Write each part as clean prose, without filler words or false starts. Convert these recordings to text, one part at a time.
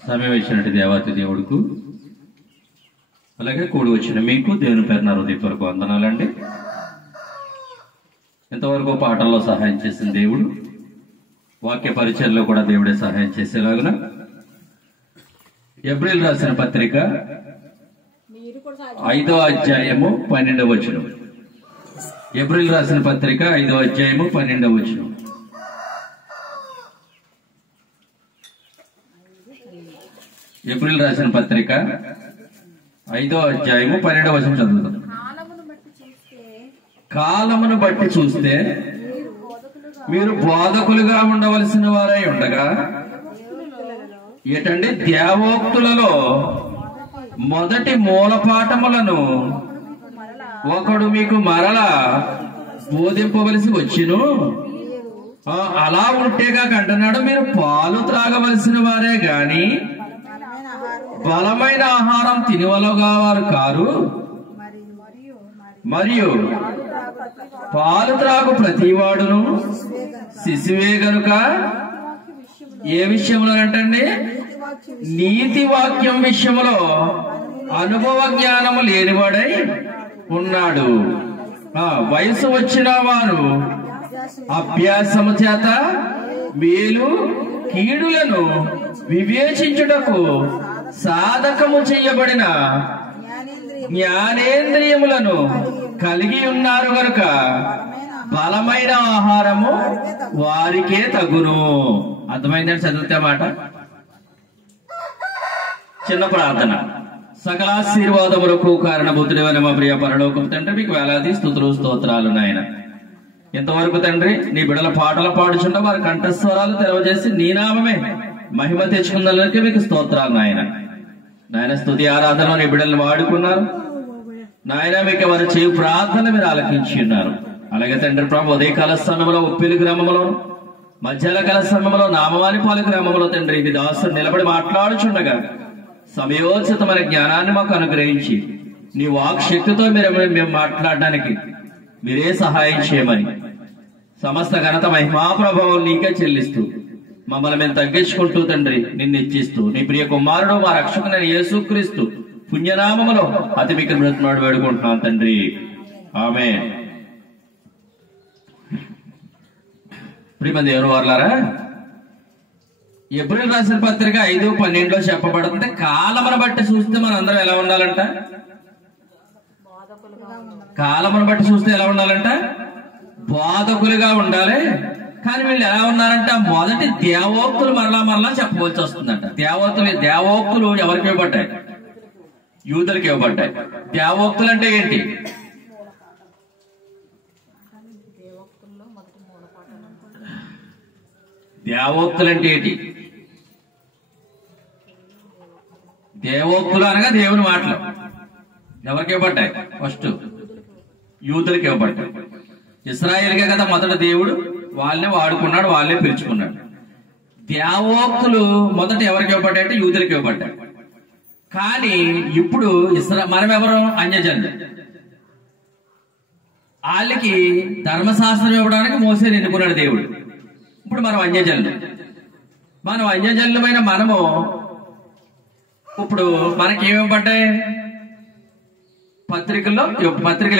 సమయం ఇచ్చినట్టు దేవాతి దేవుడుకు అలాగే కూడి వచ్చిన మీకు దేవుని పేరున హృదయపూర్వక వందనాలండి. ఇంతవరకు పాటల్లో సహాయం చేసిన దేవుడు వాక్య పరిచయంలో కూడా దేవుడే సహాయం చేసేలాగున ఏప్రిల్ రాసిన పత్రిక 5వ అధ్యాయము 12వ వచనం. ఏప్రిల్ రాసిన పత్రిక 5వ అధ్యాయము 12వ వచనం. ఏప్రిల్ రాసిన పత్రిక 5వ అధ్యాయము 12వ వచనం చదువుతాం. కాలమును బట్టి చూస్తే మీరు బోధకులుగా ఉండవలసిన వారై ఉండగా ఏటండి దేవోక్తులలో మొదటి మూలపాఠములను ఒకడు మీకు మరలా బోధింపవలసి వచ్చును. అలా ఉంటేగా అంటున్నాడు, మీరు పాలు త్రాగవలసిన వారే గాని బలమైన ఆహారం తినవలగా వారు కారు. మరియు పాలు త్రాగు ప్రతివాడును శిశువే గనుక ఏ విషయంలో అంటండి, నీతి వాక్యం విషయంలో అనుభవ జ్ఞానము లేనివాడై ఉన్నాడు. వయసు వచ్చిన వారు అభ్యాసము చేత మేలు కీడులను వివేచించుటకు సాధకము చేయబడిన జ్ఞానేంద్రియములను కలిగి ఉన్నారు గనుక బలమైన ఆహారము వారికే తగును. అర్థమైందని చదివితే మాట. చిన్న ప్రార్థన. సకలాశీర్వాదములకు కారణభూతుడైన మా ప్రియ పరలోకపు తండ్రి, మీకు వేలాది స్తుతులు స్తోత్రాలు నాయన. ఇంతవరకు తండ్రి నీ బిడ్డల పాటలు పాడుచుండ వారి కంఠస్వరాలు తెరవజేసి నీ నామమే మహిమ తెచ్చుకున్నందుకే మీకు స్తోత్రాలు నాయన. నాయన స్తుతి ఆరాధన నీ బిడ్డలను వాడుకున్నారు నాయన. మీకు వారు చేయు ప్రార్థన మీరు ఆలకించి ఉన్నారు. అలాగే తండ్రి ప్రభు ఉదయకాల సమయంలో ఉప్పిలి గ్రామంలో, మధ్యాహ్న కాల సమయంలో నామవానిపాలెం గ్రామంలో తండ్రి మీ దాసుడు నిలబడి మాట్లాడుచుండగా సమయోచితమైన జ్ఞానాన్ని మాకు అనుగ్రహించి నీ వాక్ శక్తితో మేము మాట్లాడడానికి మీరే సహాయం చేయమని సమస్త ఘనత మహిమా ప్రభావం నీకే చెల్లిస్తూ మమ్మల్ని మేము తగ్గించుకుంటూ తండ్రి నిన్ను ఇచ్చిస్తూ నీ ప్రియ కుమారుడు మా రక్షకుడైన యేసుక్రీస్తు పుణ్యనామములో అతి మీకు మృతునాడు వేడుకుంటున్నాను తండ్రి. ఆమేన్. ప్రియమంది ఎవరు వారులారా, ఏప్రిల్ రాసిన పత్రిక 5:12 చెప్పబడుతుంది. కాలమును బట్టి చూస్తే మనం అందరం ఎలా ఉండాలంట? కాలమును బట్టి చూస్తే ఎలా ఉండాలంట? బోధకులుగా ఉండాలి. కానీ వీళ్ళు ఎలా ఉన్నారంట? మొదటి దేవోక్తులు మరలా చెప్పవలసి వస్తుందంట. దేవోక్తులు ఎవరికి ఇవ్వబడ్డాయి? యూదులకు ఇవ్వబడ్డాయి. దేవోక్తులు అంటే ఏంటి? దేవోక్తులు అంటే ఏంటి? దేవోక్తులు అనగా దేవుని మాటలు ఎవరికి ఇవ్వబడ్డాయి? ఫస్ట్ యూదులకు ఇవ్వబడ్డాయి. ఇశ్రాయేలుకే కదా మొదట దేవుడు, వాళ్ళనే వాడుకున్నాడు, వాళ్ళనే పిలుచుకున్నాడు. దేవోక్తులు మొదట ఎవరికి ఇవ్వబడ్డాయి అంటే యూదులకు ఇవ్వబడ్డాయి. కానీ ఇప్పుడు మనం ఎవరు? అన్యజనులు. వాళ్ళకి ధర్మశాస్త్రం ఇవ్వడానికి మోసేని ఎన్నుకున్నాడు దేవుడు. ఇప్పుడు మనం అన్యజనులు. అన్యజనులమైన మనము ఇప్పుడు మనకి ఏమివ్వబడ్డాయి? పత్రికలు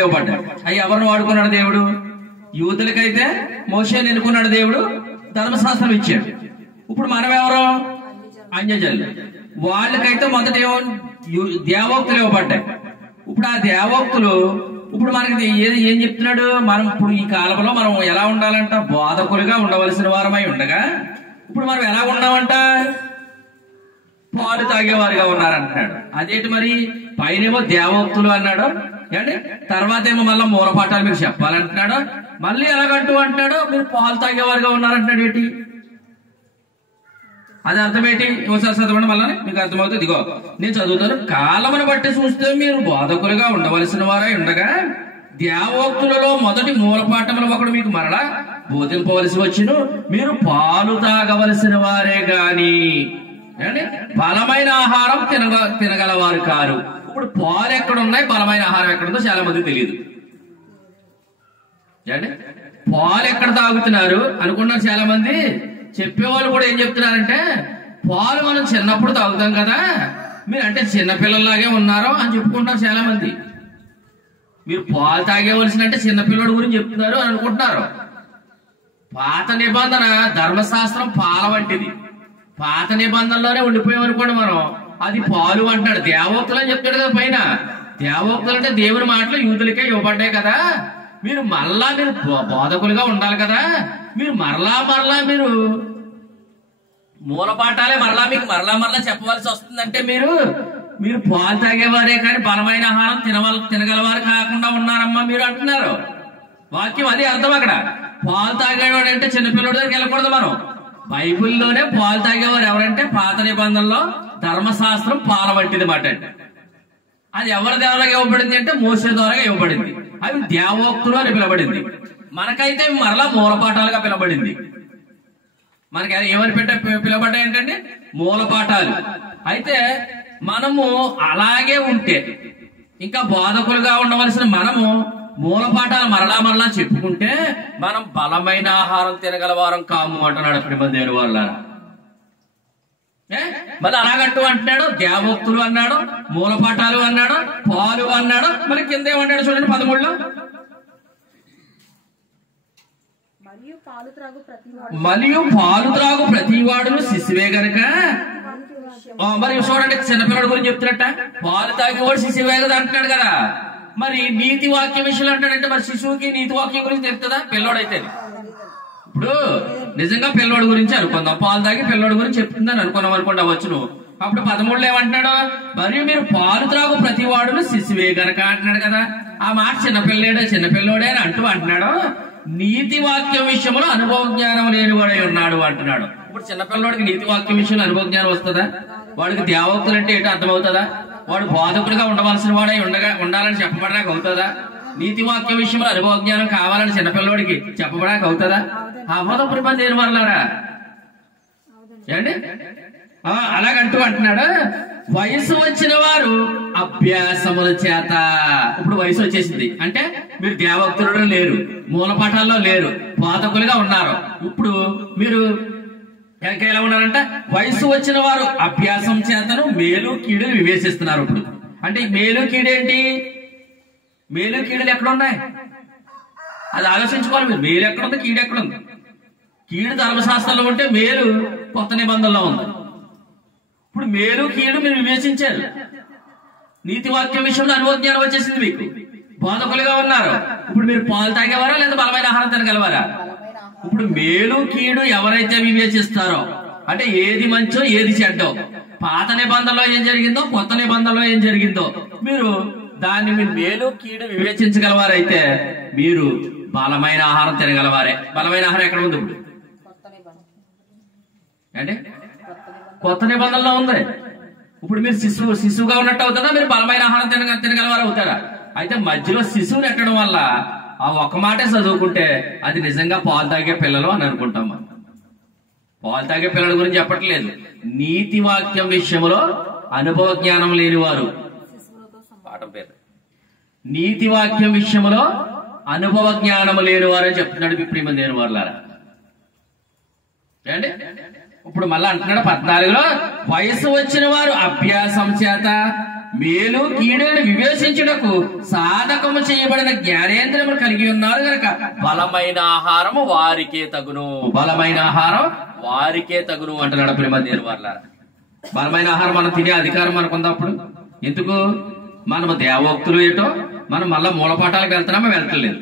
ఇవ్వబడ్డాయి. అవి ఎవరిని వాడుకున్నాడు దేవుడు? యూదులకైతే మోషేని ఎన్నుకున్నాడు దేవుడు, ధర్మశాస్త్రం ఇచ్చాడు. ఇప్పుడు మనం ఎవరు? అన్యజనులు. వాళ్ళకైతే మొదట దేవోక్తులు ఇవ్వబడ్డాయి. ఇప్పుడు ఆ దేవోక్తులు ఇప్పుడు మనకి ఏం చెప్తున్నాడు? మనం ఇప్పుడు ఈ కాలంలో మనం ఎలా ఉండాలంట? బోధకులుగా ఉండవలసిన వారమై ఉండగా ఇప్పుడు మనం ఎలా ఉన్నామంట? పాలు తాగేవారుగా ఉన్నారంటున్నాడు. అదేంటి మరి? పైనేమో దేవోక్తులు అన్నాడు, అంటే తర్వాత ఏమో మళ్ళీ మూలపాఠాలు మీరు చెప్పాలంటున్నాడు. మళ్ళీ ఎలాగంటూ అంటున్నాడు మీరు పాలు తాగేవారుగా ఉన్నారంటున్నాడు. ఏంటి అది? అర్థం ఏంటి? ఒకసారి చదవండి, మళ్ళీ మీకు అర్థమవుతుంది. ఇదిగో నేను చదువుతాను. కాలమును బట్టి చూస్తే మీరు బోధకులుగా ఉండవలసిన వారై ఉండగా దేవోక్తులలో మొదటి మూలపాఠములు ఒకడు మీకు మరలా బోధింపవలసి వచ్చును. మీరు పాలు తాగవలసిన వారే గాని బలమైన ఆహారం తినగలవారు కారు. ఇప్పుడు పాలు ఎక్కడున్నాయి, బలమైన ఆహారం ఎక్కడుందో చాలా మంది తెలియదు. పాలు ఎక్కడ తాగుతున్నారు అనుకున్నారు చాలా మంది. చెప్పేవాళ్ళు కూడా ఏం చెప్తున్నారంటే పాలు మనం చిన్నప్పుడు తాగుతాం కదా, మీరు అంటే చిన్నపిల్లల్లాగే ఉన్నారో అని చెప్పుకుంటారు చాలా మంది. మీరు పాలు తాగేవలసిన అంటే చిన్నపిల్లడి గురించి చెప్తున్నారు అని అనుకుంటున్నారు. పాత నిబంధన ధర్మశాస్త్రం పాల వంటిది. పాత నిబంధనలోనే ఉండిపోయాం అనుకోండి మనం, అది పాలు అంటాడు. దేవోక్తులు అని చెప్తాడు కదా పైన. దేవోక్తులు అంటే దేవుని మాటలు యూదులకే ఇవ్వబడ్డాయి కదా, మీరు బోధకులుగా ఉండాలి కదా, మీరు మరలా మీరు మూల పాఠాలే మీకు మరలా చెప్పవలసి వస్తుందంటే మీరు పాలు తాగేవారే కానీ బలమైన ఆహారం తినగలవారు కాకుండా ఉన్నారమ్మా మీరు అంటున్నారు. వాక్యం అది అర్థం. అక్కడ పాలు తాగేవాడు అంటే చిన్నపిల్లడి దగ్గరికి వెళ్ళకూడదు మనం. బైబిల్లోనే పాలు తాగేవారు ఎవరంటే పాత నిబంధనలో ధర్మశాస్త్రం పాల వంటిది మాట. అది ఎవరి ద్వారా ఇవ్వబడింది అంటే మోసే ద్వారా ఇవ్వబడింది. అవి దేవోక్తులు అని పిలబడింది. మనకైతే మరలా మూలపాఠాలుగా పిలబడింది. మనకి ఏమని పిలబడ్డాయి ఏంటంటే మూలపాఠాలు. అయితే మనము అలాగే ఉంటే, ఇంకా బోధకులుగా ఉండవలసిన మనము మూలపాఠాలు మరలా చెప్పుకుంటే మనం బలమైన ఆహారం తినగలవారం కాము అంటున్నాడు ప్రిమదేవుని వాళ్ళ. మరి అలాగంటూ అంటున్నాడు, దేవోక్తులు అన్నాడు, మూలపాఠాలు అన్నాడు, పాలు అన్నాడు. మరి కింద ఏమన్నాడు చూడండి 13లో, మరియు పాలు త్రాగు ప్రతివాడును శిశువే గనక. మరి చూడండి చిన్నపిల్లడి గురించి చెప్తున్నట్ట, పాలు తాగేవాడు శిశువే కదా అంటున్నాడు కదా. మరి నీతి వాక్య విషయాలు అంటాడంటే మరి శిశువుకి నీతి వాక్యం గురించి తెలుస్తుందా? పిల్లోడైతే ఇప్పుడు నిజంగా పిల్లోడి గురించి అనుకుందాం, పాలు తాగి పిల్లోడి గురించి చెప్తుందని అనుకున్నాం అనుకోండి అవ్వచ్చును. అప్పుడు 13లో ఏమంటున్నాడు, మరియు మీరు పాలు త్రాగు ప్రతివాడును శిశువే గనక అంటున్నాడు కదా. ఆ మాట చిన్నపిల్లోడే అని అంటున్నాడు. నీతి వాక్యం విషయంలో అనుభవ జ్ఞానం లేనివాడై ఉన్నాడు అంటున్నాడు. ఇప్పుడు చిన్నపిల్లడికి నీతి వాక్యం విషయంలో అనుభవ జ్ఞానం వస్తుందా? వాడికి దేవోక్తులు అంటే ఏంటో అర్థమవుతుందా? వాడు బోధకుడిగా ఉండవలసిన వాడై ఉండాలని చెప్పబడడానికి అవుతుందా? నీతి వాక్య విషయంలో అనుభవ జ్ఞానం కావాలని చిన్నపిల్లడికి చెప్పబడానికి అవుతుందా? అవ్వదు ప్రిమదేవుని వాళ్ళారా. ఏండి అలాగంటూ అంటున్నాడు, వయసు వచ్చిన వారు అభ్యాసముల చేత. ఇప్పుడు వయసు వచ్చేసింది అంటే మీరు దేవోక్తులు లేరు, మూలపాఠాల్లో లేరు, బోధకులుగా ఉన్నారు. ఇప్పుడు మీరు ఎలా ఉన్నారంటే వయసు వచ్చిన వారు అభ్యాసం చేతను మేలు కీడులు వివేచిస్తున్నారు. ఇప్పుడు అంటే మేలు కీడేంటి? మేలు కీడులు ఎక్కడ ఉన్నాయి అది ఆలోచించుకోవాలి మీరు. మేలు ఎక్కడుంది, కీడు ఎక్కడుంది? కీడు ధర్మశాస్త్రంలో ఉంటే మేలు కొత్త నిబంధనలో ఉంది. ఇప్పుడు మేలు కీడు మీరు వివేచించారు. నీతి వాక్యం విషయంలో అనుభవ జ్ఞానం వచ్చేసింది మీకు, బోధకులుగా ఉన్నారు. ఇప్పుడు మీరు పాలు తాగేవారా లేదా బలమైన ఆహారం తినగలవారా? ఇప్పుడు మేలు కీడు ఎవరైతే వివేచిస్తారో, అంటే ఏది మంచో ఏది చెడ్డో, పాత నిబంధనలో ఏం జరిగిందో కొత్త నిబంధనలో ఏం జరిగిందో మీరు దాన్ని మీరు మేలు కీడు వివేచించగలవారైతే మీరు బలమైన ఆహారం తినగలవారే. బలమైన ఆహారం ఎక్కడ ఉంది? ఇప్పుడు అంటే కొత్త నిబంధనలో ఉంది. ఇప్పుడు మీరు శిశువుగా ఉన్నట్టు అవుతుందా? మీరు బలమైన ఆహారం తినగలవారు అవుతారా? అయితే మధ్యలో శిశువుని ఎక్కడం వల్ల ఆ ఒక్క మాటే చదువుకుంటే అది నిజంగా పాలు తాగే పిల్లలు అని అనుకుంటాం. మనం పాలు తాగే పిల్లల గురించి చెప్పట్లేదు. నీతి వాక్యం విషయంలో అనుభవ జ్ఞానం లేని వారు, పాఠం పేరు నీతి వాక్యం విషయంలో అనుభవ జ్ఞానం లేని వారు అని చెప్తున్నాడు ప్రియమైన వాళ్ళారా. ఏండి ఇప్పుడు మళ్ళా అంటున్నాడు 14లో, వయసు వచ్చిన వారు అభ్యాసం చేత మేలు కీడును వివేచించుటకు సాధకము చేయబడిన జ్ఞానేంద్రములు కలిగి ఉన్నారు కనుక బలమైన ఆహారము వారికే తగును. బలమైన ఆహారం వారికే తగును అంటున్నాడు ప్రియమైన వాళ్ళారా. బలమైన ఆహారం మనం తినే అధికారం మనకుందప్పుడు. ఎందుకు? మనము దేవోక్తులు ఏటో మనం మళ్ళా మూలపాఠాలకు వెళ్తున్నామా? వెళ్తలేదు.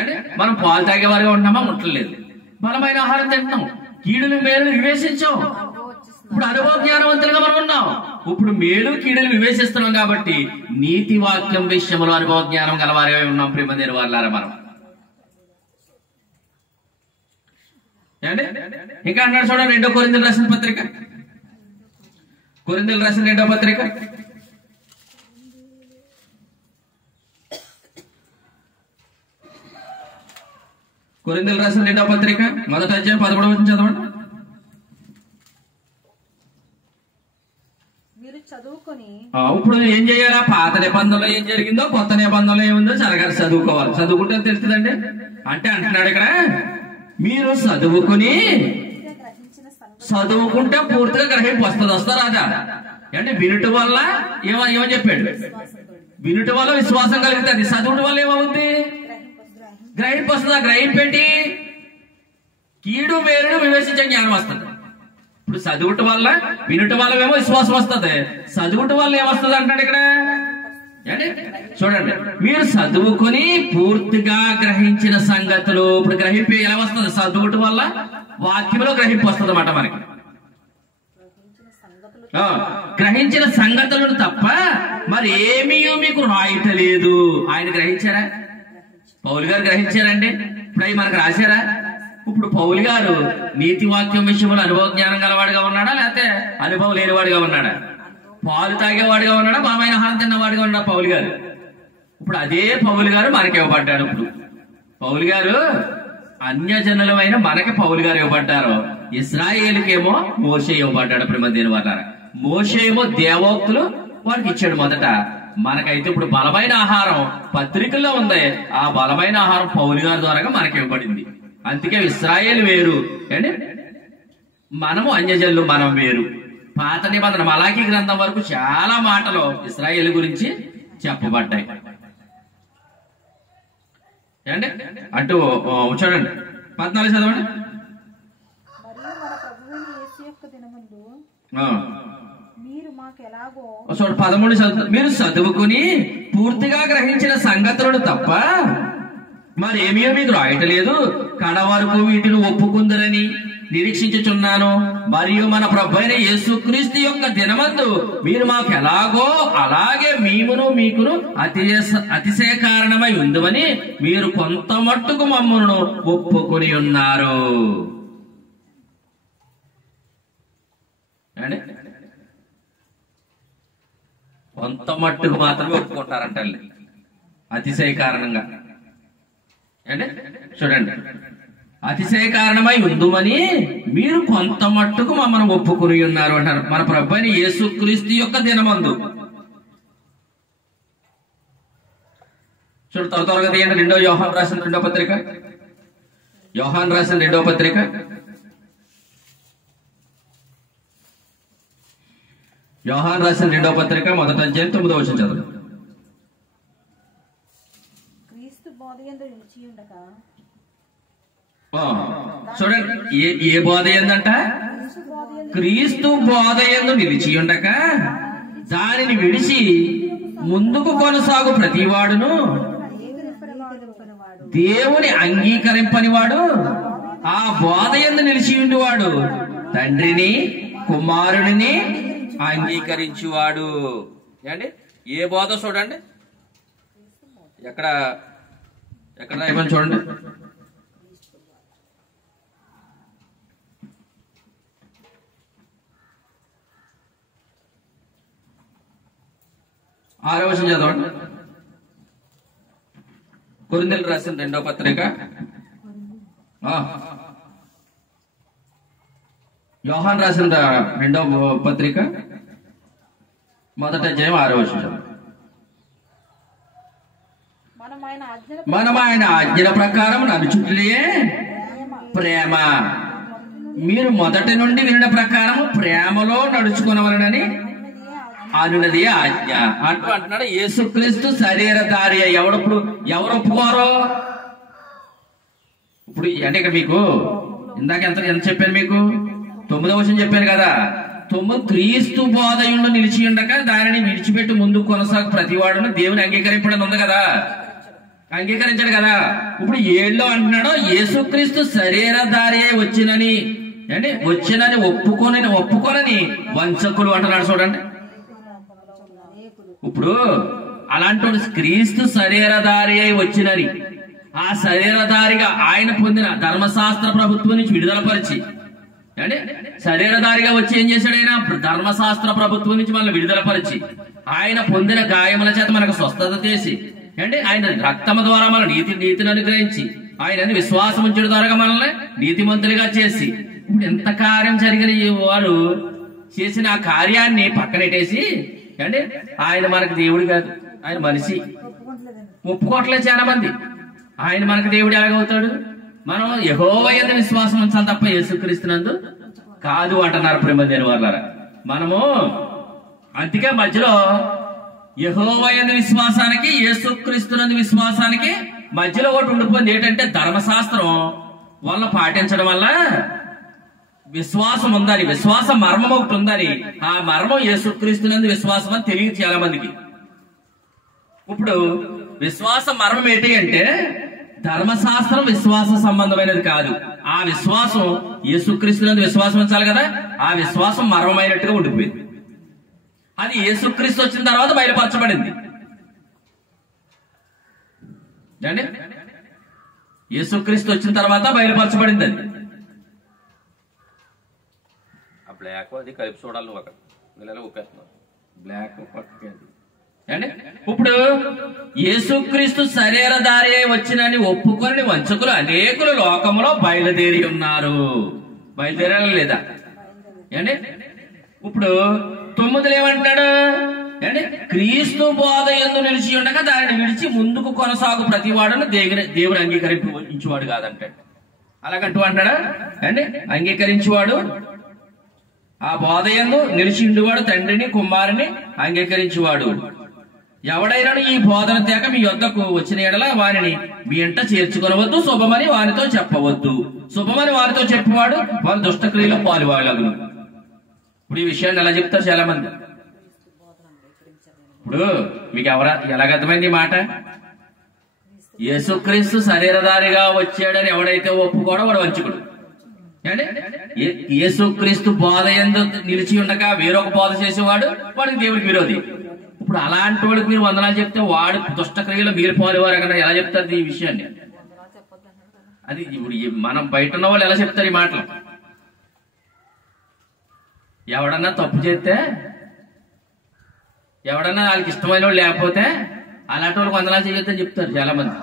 అంటే మనం పాలు తాగేవారిగా ఉంటున్నామా? ఉండలేదు. బలమైన ఆహారం తింటున్నాం, కీడులు మేలు వివేచించాం. ఇప్పుడు అనుభవ జ్ఞానవంతులుగా మనం ఉన్నాం. ఇప్పుడు మేలు కీడులు వివేచిస్తున్నాం కాబట్టి నీతి వాక్యం విషయంలో అనుభవ జ్ఞానం గలవారే ఉన్నాం ప్రియమైన వాళ్ళారా మనం. ఏండి ఇంకా అన్నాడు చూడండి, 2 కొరింథీయులకు రాసిన పత్రిక, కొరింథీయులకు రాసిన 2వ పత్రిక, కొరింథీయులకు రాసిన 2వ పత్రిక 1వ అధ్యాయం 11వ వచనం చదవండి. ఇప్పుడు ఏం చేయాలా? పాత నిబంధనలో ఏం జరిగిందో కొత్త నిబంధనలో ఏముందో జరగాలి, చదువుకోవాలి. చదువుకుంటే తెలుస్తుందండి. అంటే అంటున్నాడు ఇక్కడ, మీరు చదువుకుని చదువుకుంటే పూర్తిగా గ్రహింపు వస్తుందా రాదా? అంటే వినుట వల్ల ఏమని చెప్పాడు? వినుట వల్ల విశ్వాసం కలుగుతుంది. చదువుట వల్ల ఏమవుతుంది? గ్రహింపు వస్తుందా? గ్రహింపు ఏంటి? కీడు మేలును వివేచించే జ్ఞానం వస్తుంది. ఇప్పుడు చదువుట వల్ల వినుట వల్ల ఏమో విశ్వాసం వస్తుంది. చదువుట వల్ల ఏమొస్తుంది అంటాడు ఇక్కడ. చూడండి, మీరు చదువుకుని పూర్తిగా గ్రహించిన సంగతులు. ఇప్పుడు గ్రహింపు ఎలా వస్తుంది? చదువుట వల్ల వాక్యంలో గ్రహింపు వస్తుంది అన్నమాట మనకి. గ్రహించిన సంగతులను తప్ప మరి ఏమీ మీకు రాయటలేదు. ఆయన గ్రహించారా? పౌలు గారు గ్రహించారండి? ఇప్పుడు అవి మనకు రాశారా? ఇప్పుడు పౌలు గారు నీతి వాక్యం విషయంలో అనుభవ జ్ఞానం గలవాడిగా ఉన్నాడా, లేకపోతే అనుభవం లేనివాడిగా ఉన్నాడా? పాలు తాగేవాడిగా ఉన్నాడా, బలమైన ఆహారం తిన్నవాడిగా ఉన్నాడా పౌలు గారు? ఇప్పుడు అదే పౌలు గారు మనకి ఇవ్వబడ్డాడు. ఇప్పుడు పౌలు గారు అన్యజనులమైన మనకి పౌలు గారు ఇవ్వబడ్డారు. ఇశ్రాయేలుకేమో మోషే ఇవ్వబడ్డాడు. ప్రేమదేని వాళ్ళ మోషే ఏమో దేవోక్తులు వాడికి ఇచ్చాడు మొదట. మనకైతే ఇప్పుడు బలమైన ఆహారం పత్రికల్లో ఉంది. ఆ బలమైన ఆహారం పౌలు గారి ద్వారా మనకి ఇవ్వబడింది. అందుకే ఇశ్రాయేలు వేరు అండి, మనము అన్యజనులు మనం వేరు. పాత నిబంధన మలాకీ గ్రంథం వరకు చాలా మాటలు ఇశ్రాయేలు గురించి చెప్పబడ్డాయి అండి. అంటూ చూడండి 14 చదవండి. చూడండి 13 చదువు. మీరు చదువుకుని పూర్తిగా గ్రహించిన సంగతులను తప్ప మరి ఏమీ మీకు రాయటలేదు. కడ వరకు వీటిని ఒప్పుకుందరని నిరీక్షించుచున్నాను. మరియు మన ప్రభువైన యేసుక్రీస్తు యొక్క దినమందు మీరు మాకు ఎలాగో అలాగే మీమును మీకును అతిశయ కారణమై ఉందని మీరు కొంత మట్టుకు మమ్మను ఒప్పుకొని ఉన్నారు. కొంత మట్టుకు మాత్రమే ఒప్పుకుంటారంట అతిశయ కారణంగా. అంటే చూడండి, అతిశయ కారణమై ఉందుమని మీరు కొంత మట్టుకు మమ్మల్ని ఒప్పుకుని ఉన్నారు అంటారు. మన ప్రభువైన యేసుక్రీస్తు యొక్క దినమందు. చూడు త్వరగా తీయండి. 2వ యోహాను రాసిన 2వ పత్రిక. యోహాను రాసిన 2వ పత్రిక. యోహాను రాసిన 2వ పత్రిక 1వ అధ్యాయం 9వ వచనం చదువు. చూడండి, ఏ బోధ ఏందంట? క్రీస్తు బోధ యందు నిలిచి ఉండక దానిని విడిచి ముందుకు కొనసాగు ప్రతివాడును దేవుని అంగీకరింపనివాడు ఆ బోధ యందు నిలిచి ఉండేవాడు తండ్రిని కుమారుడిని అంగీకరించువాడు. ఏండి ఏ బోధ? చూడండి ఎక్కడ రాయమని చూడండి. ఆరవ వచనం చదవండి. కొరింథీయులకు రాసిన 2వ పత్రిక. యోహాను రాసిన 2వ పత్రిక 1వ అధ్యాయం 6వ వచనం. మనం ఆయన ఆజ్ఞల ప్రకారం నడుచుటయే ప్రేమ. మీరు మొదటి నుండి విన్న ప్రకారం ప్రేమలో నడుచుకునవలనని అనున్నది ఆజ్ఞ అంటున్నాడు. యేసుక్రీస్తు శరీరధారి. ఎవరు ఒప్పుకోరు? ఇప్పుడు అంటే ఇక్కడ మీకు ఇందాక ఎంత చెప్పాను? మీకు 9వ వచనం చెప్పాను కదా. క్రీస్తు బోధయుండు నిలిచి ఉండక దానిని విడిచిపెట్టి ముందుకు కొనసాగు ప్రతివాడును దేవుని అంగీకరింపడం ఉంది కదా, అంగీకరించాడు కదా. ఇప్పుడు 7లో అంటున్నాడు యేసుక్రీస్తు శరీరధారి వచ్చినని ఒప్పుకోనని వంచకులు అంటున్నాడు. చూడండి, ఇప్పుడు అలాంటి క్రీస్తు శరీరధారి అయి వచ్చినని ఆ శరీరధారిగా ఆయన పొందిన ధర్మశాస్త్ర ప్రభుత్వం నుంచి విడుదలపరిచి అంటే శరీరధారిగా వచ్చి ఏం చేశాడు? ఆయన ధర్మశాస్త్ర ప్రభుత్వం నుంచి మనల్ని విడుదలపరిచి ఆయన పొందిన గాయముల చేత మనకు స్వస్థత చేసి అంటే ఆయన రక్తము ద్వారా మన నీతిని అనుగ్రహించి ఆయన విశ్వాసం ఉంచడం ద్వారా మనల్ని నీతిమంతులుగా చేసి ఇప్పుడు ఎంత కార్యం జరిగిన వారు చేసిన ఆ కార్యాన్ని పక్కనెట్టేసి అంటే ఆయన మనకు దేవుడు కాదు, ఆయన మనిషి. ఒప్పుకోవట్లేదు చాలా మంది. ఆయన మనకు దేవుడు ఎలాగవుతాడు? మనం యెహోవా యందు విశ్వాసం ఉంచాలి తప్ప యేసుక్రీస్తునందు కాదు అంటున్నారు ప్రేమ దేని వాళ్ళారా. మనము అందుకే మధ్యలో యెహోవా యందు విశ్వాసానికి యేసుక్రీస్తునందు విశ్వాసానికి మధ్యలో ఒకటి ఉండిపోయింది. ఏంటంటే ధర్మశాస్త్రం వల్ల పాటించడం వల్ల విశ్వాసం ఉందని, విశ్వాస మర్మం ఒకటి ఉందని, ఆ మర్మం యేసుక్రీస్తునందు విశ్వాసం అని తెలియదు చాలా మందికి. ఇప్పుడు విశ్వాస మర్మం ఏంటి అంటే ధర్మశాస్త్రం విశ్వాస సంబంధమైనది కాదు. ఆ విశ్వాసం యేసుక్రీస్తునందు విశ్వాసం ఉంచాలి కదా, ఆ విశ్వాసం మర్మమైనట్టుగా ఉండిపోయింది. అది యేసుక్రీస్తు వచ్చిన తర్వాత బయలుపరచబడింది. అండి యేసుక్రీస్తు వచ్చిన తర్వాత బయలుపరచబడింది. అది ఆ బ్లాక్ అది కలిపి చూడాలి. నువ్వు అక్కడ బ్లాక్ అండి. ఇప్పుడు యేసుక్రీస్తు శరీరధారి వచ్చినని ఒప్పుకొని వంచకులు అనేకులు లోకంలో బయలుదేరి ఉన్నారు. బయలుదేరాలి లేదా అండి? ఇప్పుడు 9 ఏమంటాడు అంటే క్రీస్తు బోధ యందు నిలిచి ఉండగా దానిని విడిచి ముందుకు కొనసాగు ప్రతి వాడును దేవుడు అంగీకరించేవాడు కాదంటాడు. అలాగంటూ అంటాడా అండి? అంగీకరించేవాడు ఆ బోధ యందు నిలిచి ఉండేవాడు తండ్రిని కుమారుని అంగీకరించేవాడు. ఎవడైనా ఈ బోధన తేక మీ యొద్దకు వచ్చిన ఎడల వారిని మీ ఇంట చేర్చుకొనవద్దు, శుభమని వారితో చెప్పవద్దు. శుభమని వారితో చెప్పేవాడు వారి దుష్టక్రియలో పాలువాళ్ళగును. ఇప్పుడు ఈ విషయాన్ని ఎలా చెప్తారు చాలా మంది. ఇప్పుడు మీకు ఎలాగ అర్థమైంది ఈ మాట? యేసుక్రీస్తు శరీరధారిగా వచ్చాడని ఎవడైతే ఒప్పుకోడో వాడు వంచకుడు. అంటే యేసుక్రీస్తు బోధ యందు నిలిచి ఉండగా వేరొక బోధ చేసేవాడు వాడికి దేవుడికి విరోధి. ఇప్పుడు అలాంటి వాడికి మీరు వందనాలు చెప్తే వాడు దుష్టక్రియలో మీరు పాలువారు కదా, ఎలా చెప్తారు ఈ విషయాన్ని? అది ఇప్పుడు మనం బయట ఉన్న వాళ్ళు ఎలా చెప్తారు ఈ మాటలు? ఎవడన్నా తప్పు చేస్తే, ఎవడన్నా వాళ్ళకి ఇష్టమైన వాళ్ళు లేకపోతే అలాంటి వాళ్ళకి వందనాలు చేయొద్దని చెప్తారు చాలా మంది.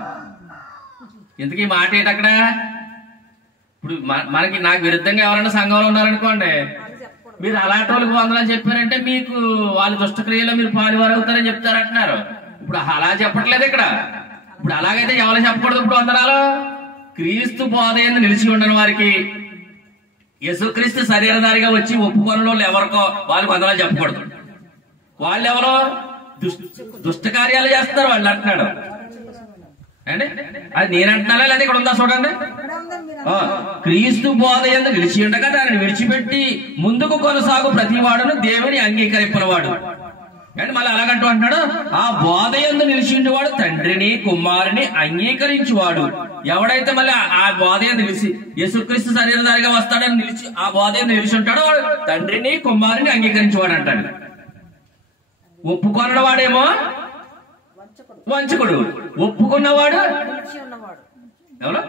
ఎందుకు ఈ మాట ఏంటి అక్కడ? ఇప్పుడు నాకు విరుద్ధంగా ఎవరైనా సంఘంలో ఉన్నారనుకోండి, మీరు అలాంటి వాళ్ళకి వందనాలు చెప్పారంటే మీకు వాళ్ళ దుష్టక్రియలో మీరు పాలువారు అవుతారని చెప్తారంటున్నారు. ఇప్పుడు అలా చెప్పట్లేదు ఇక్కడ. ఇప్పుడు అలాగైతే ఎవరు చెప్పకూడదు ఇప్పుడు వందనాలు? క్రీస్తు బోధ యందు నిలిచి ఉండని వారికి, యేసుక్రీస్తు శరీరధారిగా వచ్చి ఒప్పుకోని వాళ్ళు ఎవరికో వాళ్ళకి వందనాలు చెప్పకూడదు. వాళ్ళు ఎవరో దుష్ట కార్యాలు చేస్తున్నారు వాళ్ళు అంటున్నాడు అండి. అది నేనంటున్నా లేదా ఇక్కడ ఉందా చూడండి. క్రీస్తు బోధ యందు నిలిచి ఉండగా దానిని విడిచిపెట్టి ముందుకు కొనసాగు ప్రతి వాడును దేవుని అంగీకరింపనవాడు. అండ్ మళ్ళీ అలాగంటూ అంటున్నాడు ఆ బోధ యందు నిలిచి ఉండేవాడు తండ్రిని కుమారుని అంగీకరించువాడు. ఎవడైతే మళ్ళీ ఆ బోధ యందు నిలిచి యేసుక్రీస్తు శరీరధారిగా వస్తాడని నిలిచి ఆ బోధ యందు నిలిచి ఉంటాడో వాడు తండ్రిని కుమారుని అంగీకరించేవాడు అంటాడు. ఒప్పుకొన్న వాడేమో వంచకుడు, ఒప్పుకున్నవాడు ఎవరు?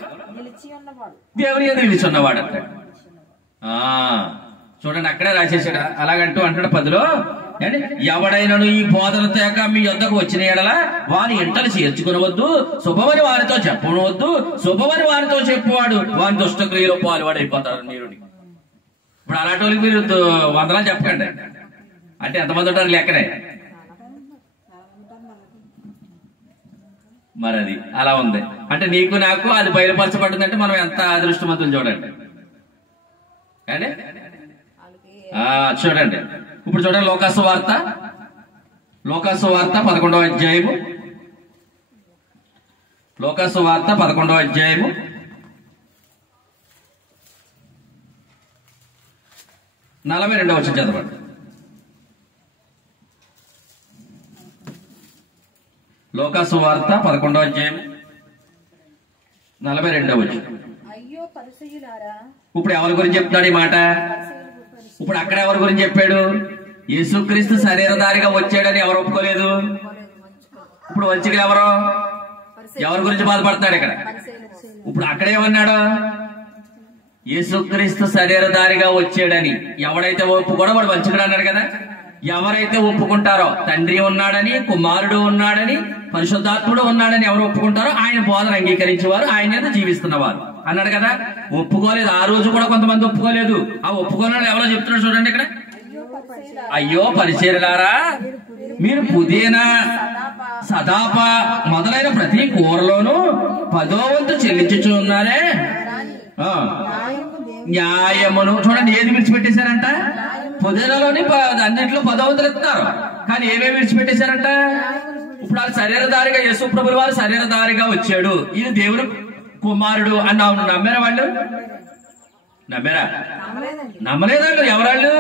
దేవుని యందు నిలిచి ఉన్నవాడు అంటాడు. చూడండి అక్కడే రాసేసాడు. అలాగంటూ అంటాడు 10లో, ఎవడైనను ఈ బోధన తేక మీ యొద్దకు వచ్చిన ఎడల వాని ఇంటలు చేర్చుకునవద్దు, శుభమని వారితో చెప్పవద్దు. శుభమని వారితో చెప్పువాడు వాని దుష్టక్రియలో పాలువాడు అయిపోతాడు నీరుని. ఇప్పుడు అలాంటి వాళ్ళకి మీరు వందనాలు చెప్పకండి అంటే ఎంతమంది ఉంటారు లెక్కనే. మరి అది అలా ఉంది అంటే నీకు నాకు అది బయలుపరచబడిందంటే మనం ఎంత అదృష్టవంతులు చూడండి. కానీ చూడండి ఇప్పుడు చూడండి లోకాసు వార్త 11వ అధ్యాయము. లోకాసు వార్త 11వ అధ్యాయము 42వ వచనం చదవండి. లోకాసు వార్త 11వ అధ్యాయం 42వ వచనం. ఇప్పుడు ఎవరి గురించి చెప్తున్నాడు ఈ మాట? ఇప్పుడు అక్కడ ఎవరి గురించి చెప్పాడు? యేసుక్రీస్తు శరీరధారిగా వచ్చాడని ఎవరు ఒప్పుకోలేదు. ఇప్పుడు వంచకులు ఎవరి గురించి బాధపడుతున్నాడు ఇక్కడ? ఇప్పుడు అక్కడేమన్నాడు? యేసుక్రీస్తు శరీరధారిగా వచ్చాడని ఎవడైతే ఒప్పుకోడో వాడు వంచకుడు అన్నాడు కదా. ఎవరైతే ఒప్పుకుంటారో తండ్రి ఉన్నాడని, కుమారుడు ఉన్నాడని, పరిశుద్ధాత్ముడు ఉన్నాడని ఎవరు ఒప్పుకుంటారో ఆయన బోధన అంగీకరించేవారు, ఆయన మీద జీవిస్తున్నవారు అన్నాడు కదా. ఒప్పుకోలేదు ఆ రోజు కూడా కొంతమంది ఒప్పుకోలేదు. ఆ ఒప్పుకోని ఎవరో చెప్తున్నాడు చూడండి ఇక్కడ. అయ్యో పరిచర్యలారా, మీరు పుదీనా సదాప మొదలైన ప్రతి కూరలోనూ 10వ వంతు చెల్లించుచున్నారే, న్యాయమును. చూడండి, ఏది విడిచిపెట్టేశారంట? పొదలలోని అన్నింటిలో 10వ వంతులు ఎత్తున్నారు, కానీ ఏమేమి విడిచిపెట్టేశారంట? ఇప్పుడు వాళ్ళు శరీరధారిగా, యేసు ప్రభువు వారు శరీరధారిగా వచ్చాడు, ఇది దేవుడు కుమారుడు అని నమ్మారా వాళ్ళు? నమ్మారా? నమ్మలేదండి. ఎవరాళ్ళు?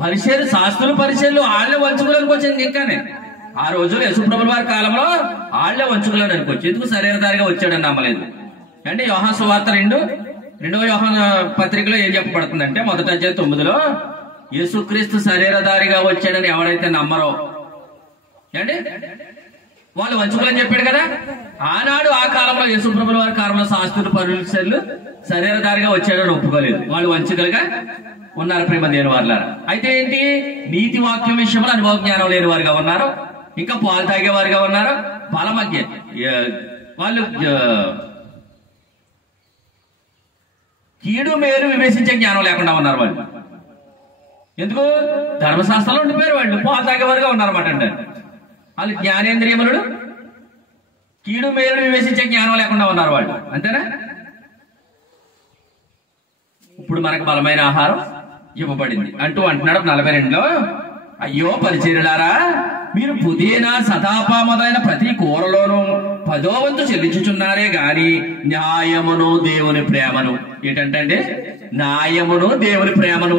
పరిచర్లు, శాస్త్రులు, పరిచర్లు. వాళ్ళే వంచుకులకు వచ్చింది. ఇంకానే ఆ రోజులు యేసు ప్రభువు వారి కాలంలో వాళ్ళే వంచుకులని అనుకోవచ్చు. ఎందుకు శరీరధారిగా వచ్చాడని నమ్మలేదు అంటే యోహాను సువార్త 2వ యోహాను పత్రికలో ఏం చెప్పబడుతుందంటే, మొదటి అధ్యాయం 9లో యేసుక్రీస్తు శరీరధారిగా వచ్చాడని ఎవరైతే నమ్మరో అంటే వాళ్ళు వంచుకులని చెప్పాడు కదా. ఆనాడు ఆ కాలంలో యేసు ప్రభువు వారి కాలంలో శాస్త్రులు, పరిచర్లు శరీరధారిగా వచ్చాడని ఒప్పుకోలేదు. వాళ్ళు వంచుకలుగా ఉన్నారు ప్రేమ లేని వారులారా. అయితే ఏంటి? నీతి వాక్యం విషయంలో అనుభవ జ్ఞానం లేని వారుగా ఉన్నారు, ఇంకా పాలు తాగేవారుగా ఉన్నారు. బలమధ్య వాళ్ళు కీడు మేలు వివేచించే జ్ఞానం లేకుండా ఉన్నారు వాళ్ళు. ఎందుకు? ధర్మశాస్త్రంలో ఉండిపోయారు వాళ్ళు, పాలు తాగేవారుగా ఉన్నారన్నమాట. అంటే వాళ్ళు జ్ఞానేంద్రియములు, కీడు మేలు వివేచించే జ్ఞానం లేకుండా ఉన్నారు వాళ్ళు. అంతేనా? ఇప్పుడు మనకు బలమైన ఆహారం ఇవ్వబడింది అంటున్నాడు 42లో, అయ్యో పరిచర్యలారా, మీరు పుదీనా, సతాప మొదలైన ప్రతి కూరలోనూ 10వ వంతు చెల్లించుచున్నారే గాని న్యాయమును దేవుని ప్రేమను. ఏంటంటే న్యాయమును దేవుని ప్రేమను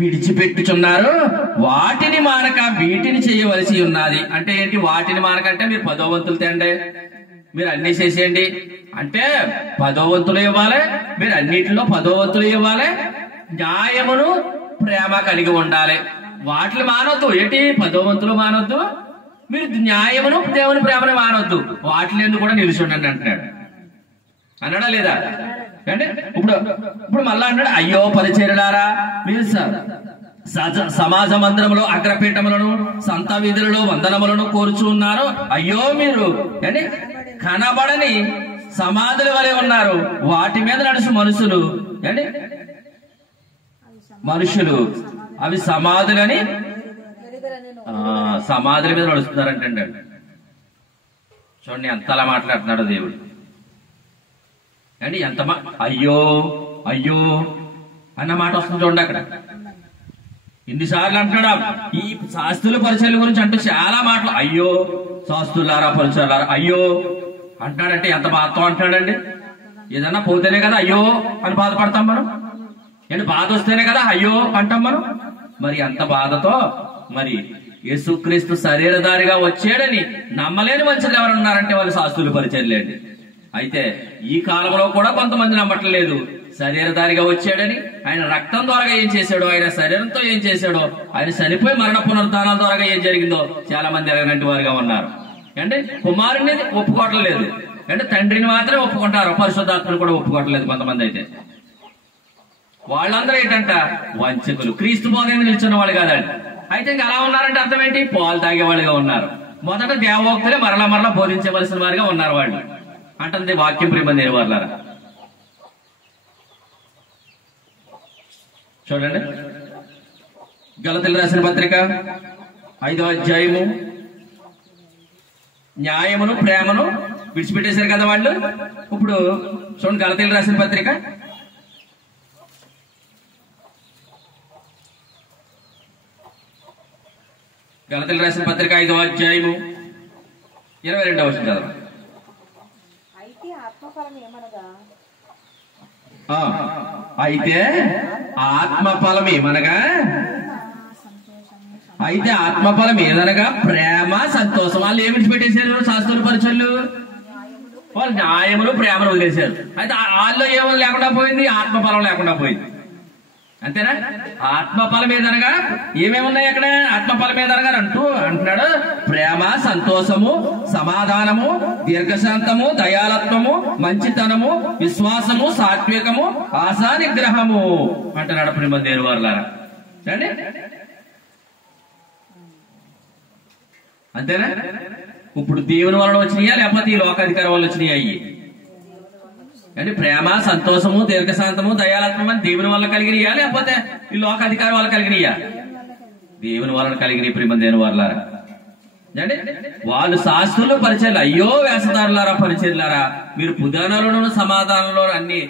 విడిచిపెట్టుచున్నారు. వాటిని మానక వీటిని చేయవలసి ఉన్నది. అంటే ఏంటి? వాటిని మానకంటే మీరు 10వ వంతులు తేండి, మీరు అన్ని చేసేయండి అంటే 10వ వంతులు ఇవ్వాలి, మీరు అన్నిటిలో 10వ వంతులు ఇవ్వాలి, న్యాయమును ప్రేమ కలిగి ఉండాలి. వాటిని మానొద్దు. ఏంటి? 10వ వంతులు మానొద్దు, మీరు న్యాయమును దేవుని ప్రేమను మానొద్దు, వాటిని ఎందుకు కూడా నిలిచి ఉండండి అంటున్నాడు. అన్నాడా లేదా? అంటే ఇప్పుడు మళ్ళా అన్నాడు, అయ్యో పరిచర్యలారా, మీరు సమాజ మందిరములో అగ్రపీఠములను, సంత వీధులలో వందనములను కోరుచు ఉన్నారు. అయ్యో మీరు అంటే కనబడని సమాధుల వలె ఉన్నారు. వాటి మీద నడుచు మనుషులు అవి సమాధులని సమాధుల మీద నడుస్తున్నారంటే చూడండి ఎంతలా మాట్లాడుతున్నాడు దేవుడు. అండి ఎంత అయ్యో అయ్యో అన్న మాట వస్తుంది చూడండి. అక్కడ ఇన్నిసార్లు అంటున్నాడు. ఈ శాస్త్రుల పరిచయాల గురించి అంటూ చాలా మాటలు, అయ్యో శాస్త్రులారా, పరిచయాలారా, అయ్యో అంటున్నాడంటే ఎంత బాధతో అంటున్నాడండి. ఏదన్నా పోతేనే కదా అయ్యో అని బాధపడతాం మనం. ఏంటి? బాధ వస్తేనే కదా అయ్యో అంటాం మనం. మరి అంత బాధతో మరి యేసుక్రీస్తు శరీరధారిగా వచ్చాడని నమ్మలేని మనుషులు ఎవరు ఉన్నారంటే వాళ్ళు శాస్త్రులు, పరిచయాలండి. అయితే ఈ కాలంలో కూడా కొంతమంది నమ్మట్లేదు. శరీరధారిగా వచ్చాడని, ఆయన రక్తం ద్వారా ఏం చేశాడో, ఆయన శరీరంతో ఏం చేశాడో, ఆయన చనిపోయి మరణ పునరుద్ధానాల ద్వారా ఏం జరిగిందో చాలా మంది ఎలాంటి వారుగా ఉన్నారు. అంటే కుమారుని ఒప్పుకోవట్లేదు, అంటే తండ్రిని మాత్రమే ఒప్పుకుంటారు, పరిశుద్ధాత్మను కూడా ఒప్పుకోవట్లేదు కొంతమంది. అయితే వాళ్ళందరూ ఏంటంట? వంచకులు, క్రీస్తు బోధన నిల్చున్న వాళ్ళు కాదండి. అయితే ఇంకా అలా ఉన్నారంటే అర్థం ఏంటి? పాలు తాగేవాళ్ళుగా ఉన్నారు. మొదట దేవోక్తులే మరలా బోధించవలసిన వారిగా ఉన్నారు వాళ్ళు అంటుంది వాక్యం. ప్రియమైన వారులారా చూడండి, గలతీయులకు రాసిన పత్రిక 5వ అధ్యాయము, న్యాయమును ప్రేమను విడిచిపెట్టేశారు కదా వాళ్ళు. ఇప్పుడు చూడండి, గలతీయులకు రాసిన పత్రిక 5వ అధ్యాయము 22వ వచనం చదవండి. అయితే ఆత్మఫలం ఏమనగా ప్రేమ, సంతోషం. వాళ్ళు ఏమి విడిచిపెట్టేశారు? శాస్త్రులు, పరిచర్లు వాళ్ళు న్యాయములు, ప్రేమను వదిలేశారు. అయితే వాళ్ళు ఏమో లేకుండా పోయింది, ఆత్మఫలం లేకుండా పోయింది. అంతేనా? ఆత్మఫలం ఏదనగా ఏమేమున్నాయి అక్కడ? ఆత్మఫలం ఏదనగా అంటున్నాడు, ప్రేమ, సంతోషము, సమాధానము, దీర్ఘశాంతము, దయాలత్వము, మంచితనము, విశ్వాసము, సాత్వికము, ఆశా నిగ్రహము అంటున్నాడు. ప్రేమ దేవుని వారులారా అండి, అంతేనా? ఇప్పుడు దేవుని వలన వచ్చినాయా లేకపోతే ఈ లోకాధికారం వల్ల వచ్చినాయి? అయ్యి అంటే ప్రేమ, సంతోషము, దీర్ఘశాంతము, దయాలత్వం అని దేవుని వల్ల కలిగినయా లేకపోతే ఈ లోకాధికారం వల్ల కలిగినయా? దేవుని వలన కలిగిన ప్రేమ దేవుని వారులారా. అంటే వాళ్ళు శాస్త్రులు పరిచయాలు, అయ్యో వేషధారులారా పరిచయాలారా, మీరు పురాణాలను సమాధానంలో అన్ని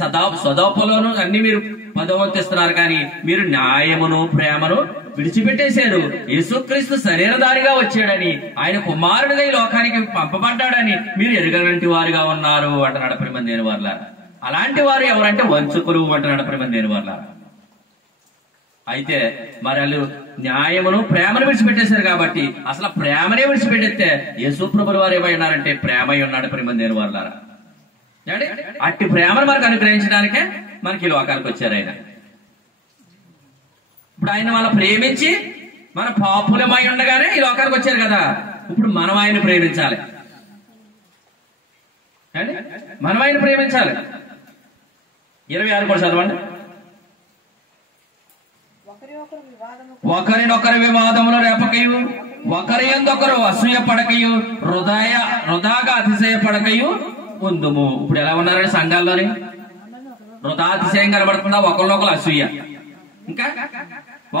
సదోపలోను అన్ని మీరు పదవంతిస్తున్నారు, కానీ మీరు న్యాయమును ప్రేమను విడిచిపెట్టేశారు. యేసుక్రీస్తు శరీరధారిగా వచ్చాడని, ఆయన కుమారుడిగా ఈ లోకానికి పంపబడ్డాడని మీరు ఎరుగనంటి వారుగా ఉన్నారు అంటున్నాడు ప్రేమ దేని వాళ్ళ. అలాంటి వారు ఎవరంటే వంచకులు అంటున్నాడు ప్రేమ దేని వాళ్ళ. అయితే మరి వాళ్ళు న్యాయమును ప్రేమను విడిచిపెట్టేశారు కాబట్టి, అసలు ప్రేమనే విడిచిపెట్టేస్తే యేసు ప్రభుల వారు ఏమైనారంటే ప్రేమ ఉన్నాడు ప్రేమ దేని వాళ్ళారా. అట్టి ప్రేమను మనకు అనుగ్రహించడానికే మనకి ఈ లోకానికి వచ్చారు ఆయన. ఇప్పుడు ఆయన వాళ్ళ ప్రేమించి మన పాపులమై ఉండగానే ఈ లోకానికి వచ్చారు కదా, ఇప్పుడు మనం ఆయన ప్రేమించాలి. మనం ఆయన ప్రేమించాలి. 26 కూడా చదవండి. ఒకరినొకరి వివాదములు రేపకయు, ఒకరి యందొకరు అసూయ పడకయు, వృధాగా అతిశయ పడకయు ఉందుము. ఇప్పుడు ఎలా ఉన్నారండి సంఘాల్లోని? వృధా అతిశయం కనబడుతుందా? ఒకరినొకరు అసూయ, ఇంకా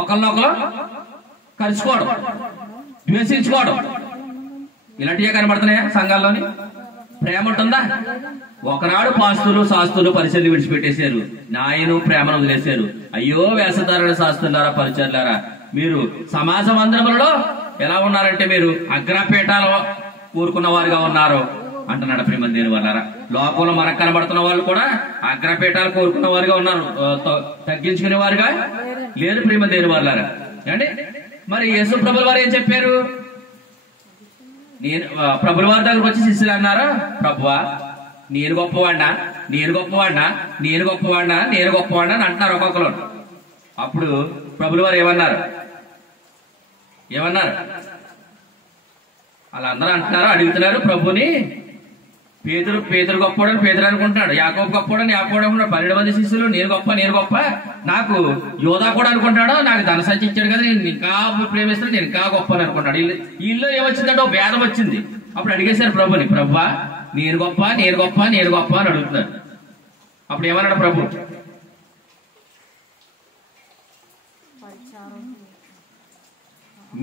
ఒకరినొకరు కలుసుకోవడం, ద్వేషించుకోవడం, ఇలాంటివే కనబడుతున్నాయా సంఘాల్లోని? ప్రేమ ఉంటుందా? ఒకనాడు పాస్తులు శాస్త్రులు పరిచర్లు విడిచిపెట్టేశారు, నాయను ప్రేమను వదిలేశారు. అయ్యో వేషధారుల శాస్త్రులారా పరిచర్లారా, మీరు సమాజ మందిరములలో ఎలా ఉన్నారంటే మీరు అగ్రపీఠాలు కూరుకున్న వారుగా ఉన్నారు అంటున్నాడు ప్రేమ దేని వాళ్ళారా. లోకంలో మనకు కనబడుతున్న వాళ్ళు కూడా అగ్రపీఠాలు కోరుకున్న వారుగా ఉన్నారు, తగ్గించుకునే వారుగా లేరు ప్రేమ దేని వాళ్ళారా. అంటే మరి యేసు ప్రభుల వారు ఏం చెప్పారు? నేను ప్రభుల వారి దగ్గరకు వచ్చి శిష్యులు అన్నారు, ప్రభువా నేను గొప్పవాడినా, నేను గొప్పవాడినా, నేను గొప్పవాడినా, నేను గొప్పవాడినా అని అంటున్నారు ఒక్కొక్కరు. అప్పుడు ప్రభుల వారు ఏమన్నారు? వాళ్ళందరూ అంటున్నారు, అడుగుతున్నారు ప్రభుని. పేతురు గొప్పవాడని పేతురు అనుకుంటున్నాడు, యాకోబు గొప్పవాడని యాకోబు అనుకుంటాడు, 12 మంది శిష్యులు నేను గొప్ప, నాకు యోధా కూడా అనుకుంటాడు, నాకు ధన సంచి ఇచ్చాడు కదా, నేను ఇంకా ప్రేమిస్తాను, నేను ఇంకా గొప్ప అని అనుకుంటాడు. వీళ్ళు ఏమొచ్చిందంటే భేదం వచ్చింది. అప్పుడు అడిగేశారు ప్రభుని, ప్రభువా నేను గొప్ప అని అడుగుతున్నారు. అప్పుడు ఏమన్నాడు ప్రభు?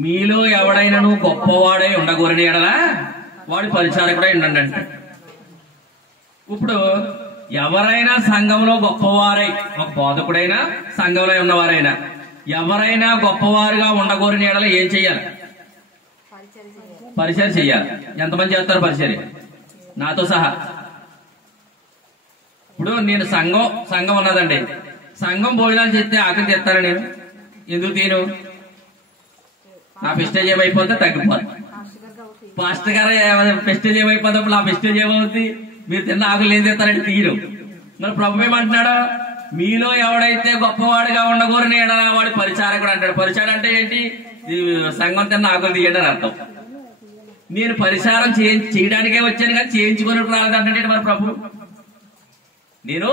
మీలో ఎవడైనాను గొప్పవాడై ఉండకూరని ఎడలా వాడు పరిచారకుడై ఉండండి అంటే. ఇప్పుడు ఎవరైనా సంఘంలో గొప్పవారై, ఒక బోధకుడైనా సంఘంలో ఉన్నవారైనా ఎవరైనా గొప్పవారుగా ఉండకూరని ఎడల ఏం చెయ్యాలి? పరిచర్య చెయ్యాలి. ఎంతమంది చేస్తారు పరిచర్య? నాతో సహా. ఇప్పుడు నేను సంఘం ఉన్నదండి, సంఘం భోజనాలు చేస్తే ఆకలి చేస్తాను. నేను ఎందుకు తిను? నా ప్రెస్టేజ్ ఏమైపోతే తగ్గిపోతుంది. పాస్టర్ గారు ప్రెస్టేజ్ ఏమైపోతే నా ప్రెస్టేజ్ ఏమవుతుంది? మీరు తిన్న ఆకులు ఏం చేస్తారంటే తీరు. మరి ప్రభు ఏమంటున్నాడు? మీలో ఎవడైతే గొప్పవాడిగా ఉండకూరని ఎడలా వాడు పరిచారకుడు అంటాడు. పరిచారం అంటే ఏంటి? సంఘం తిన్న ఆకులు తీయండి అని అర్థం. నేను పరిచారం చేయడానికే వచ్చాను కానీ చేయించుకుని రాలేదంటే మరి ప్రభు, నేను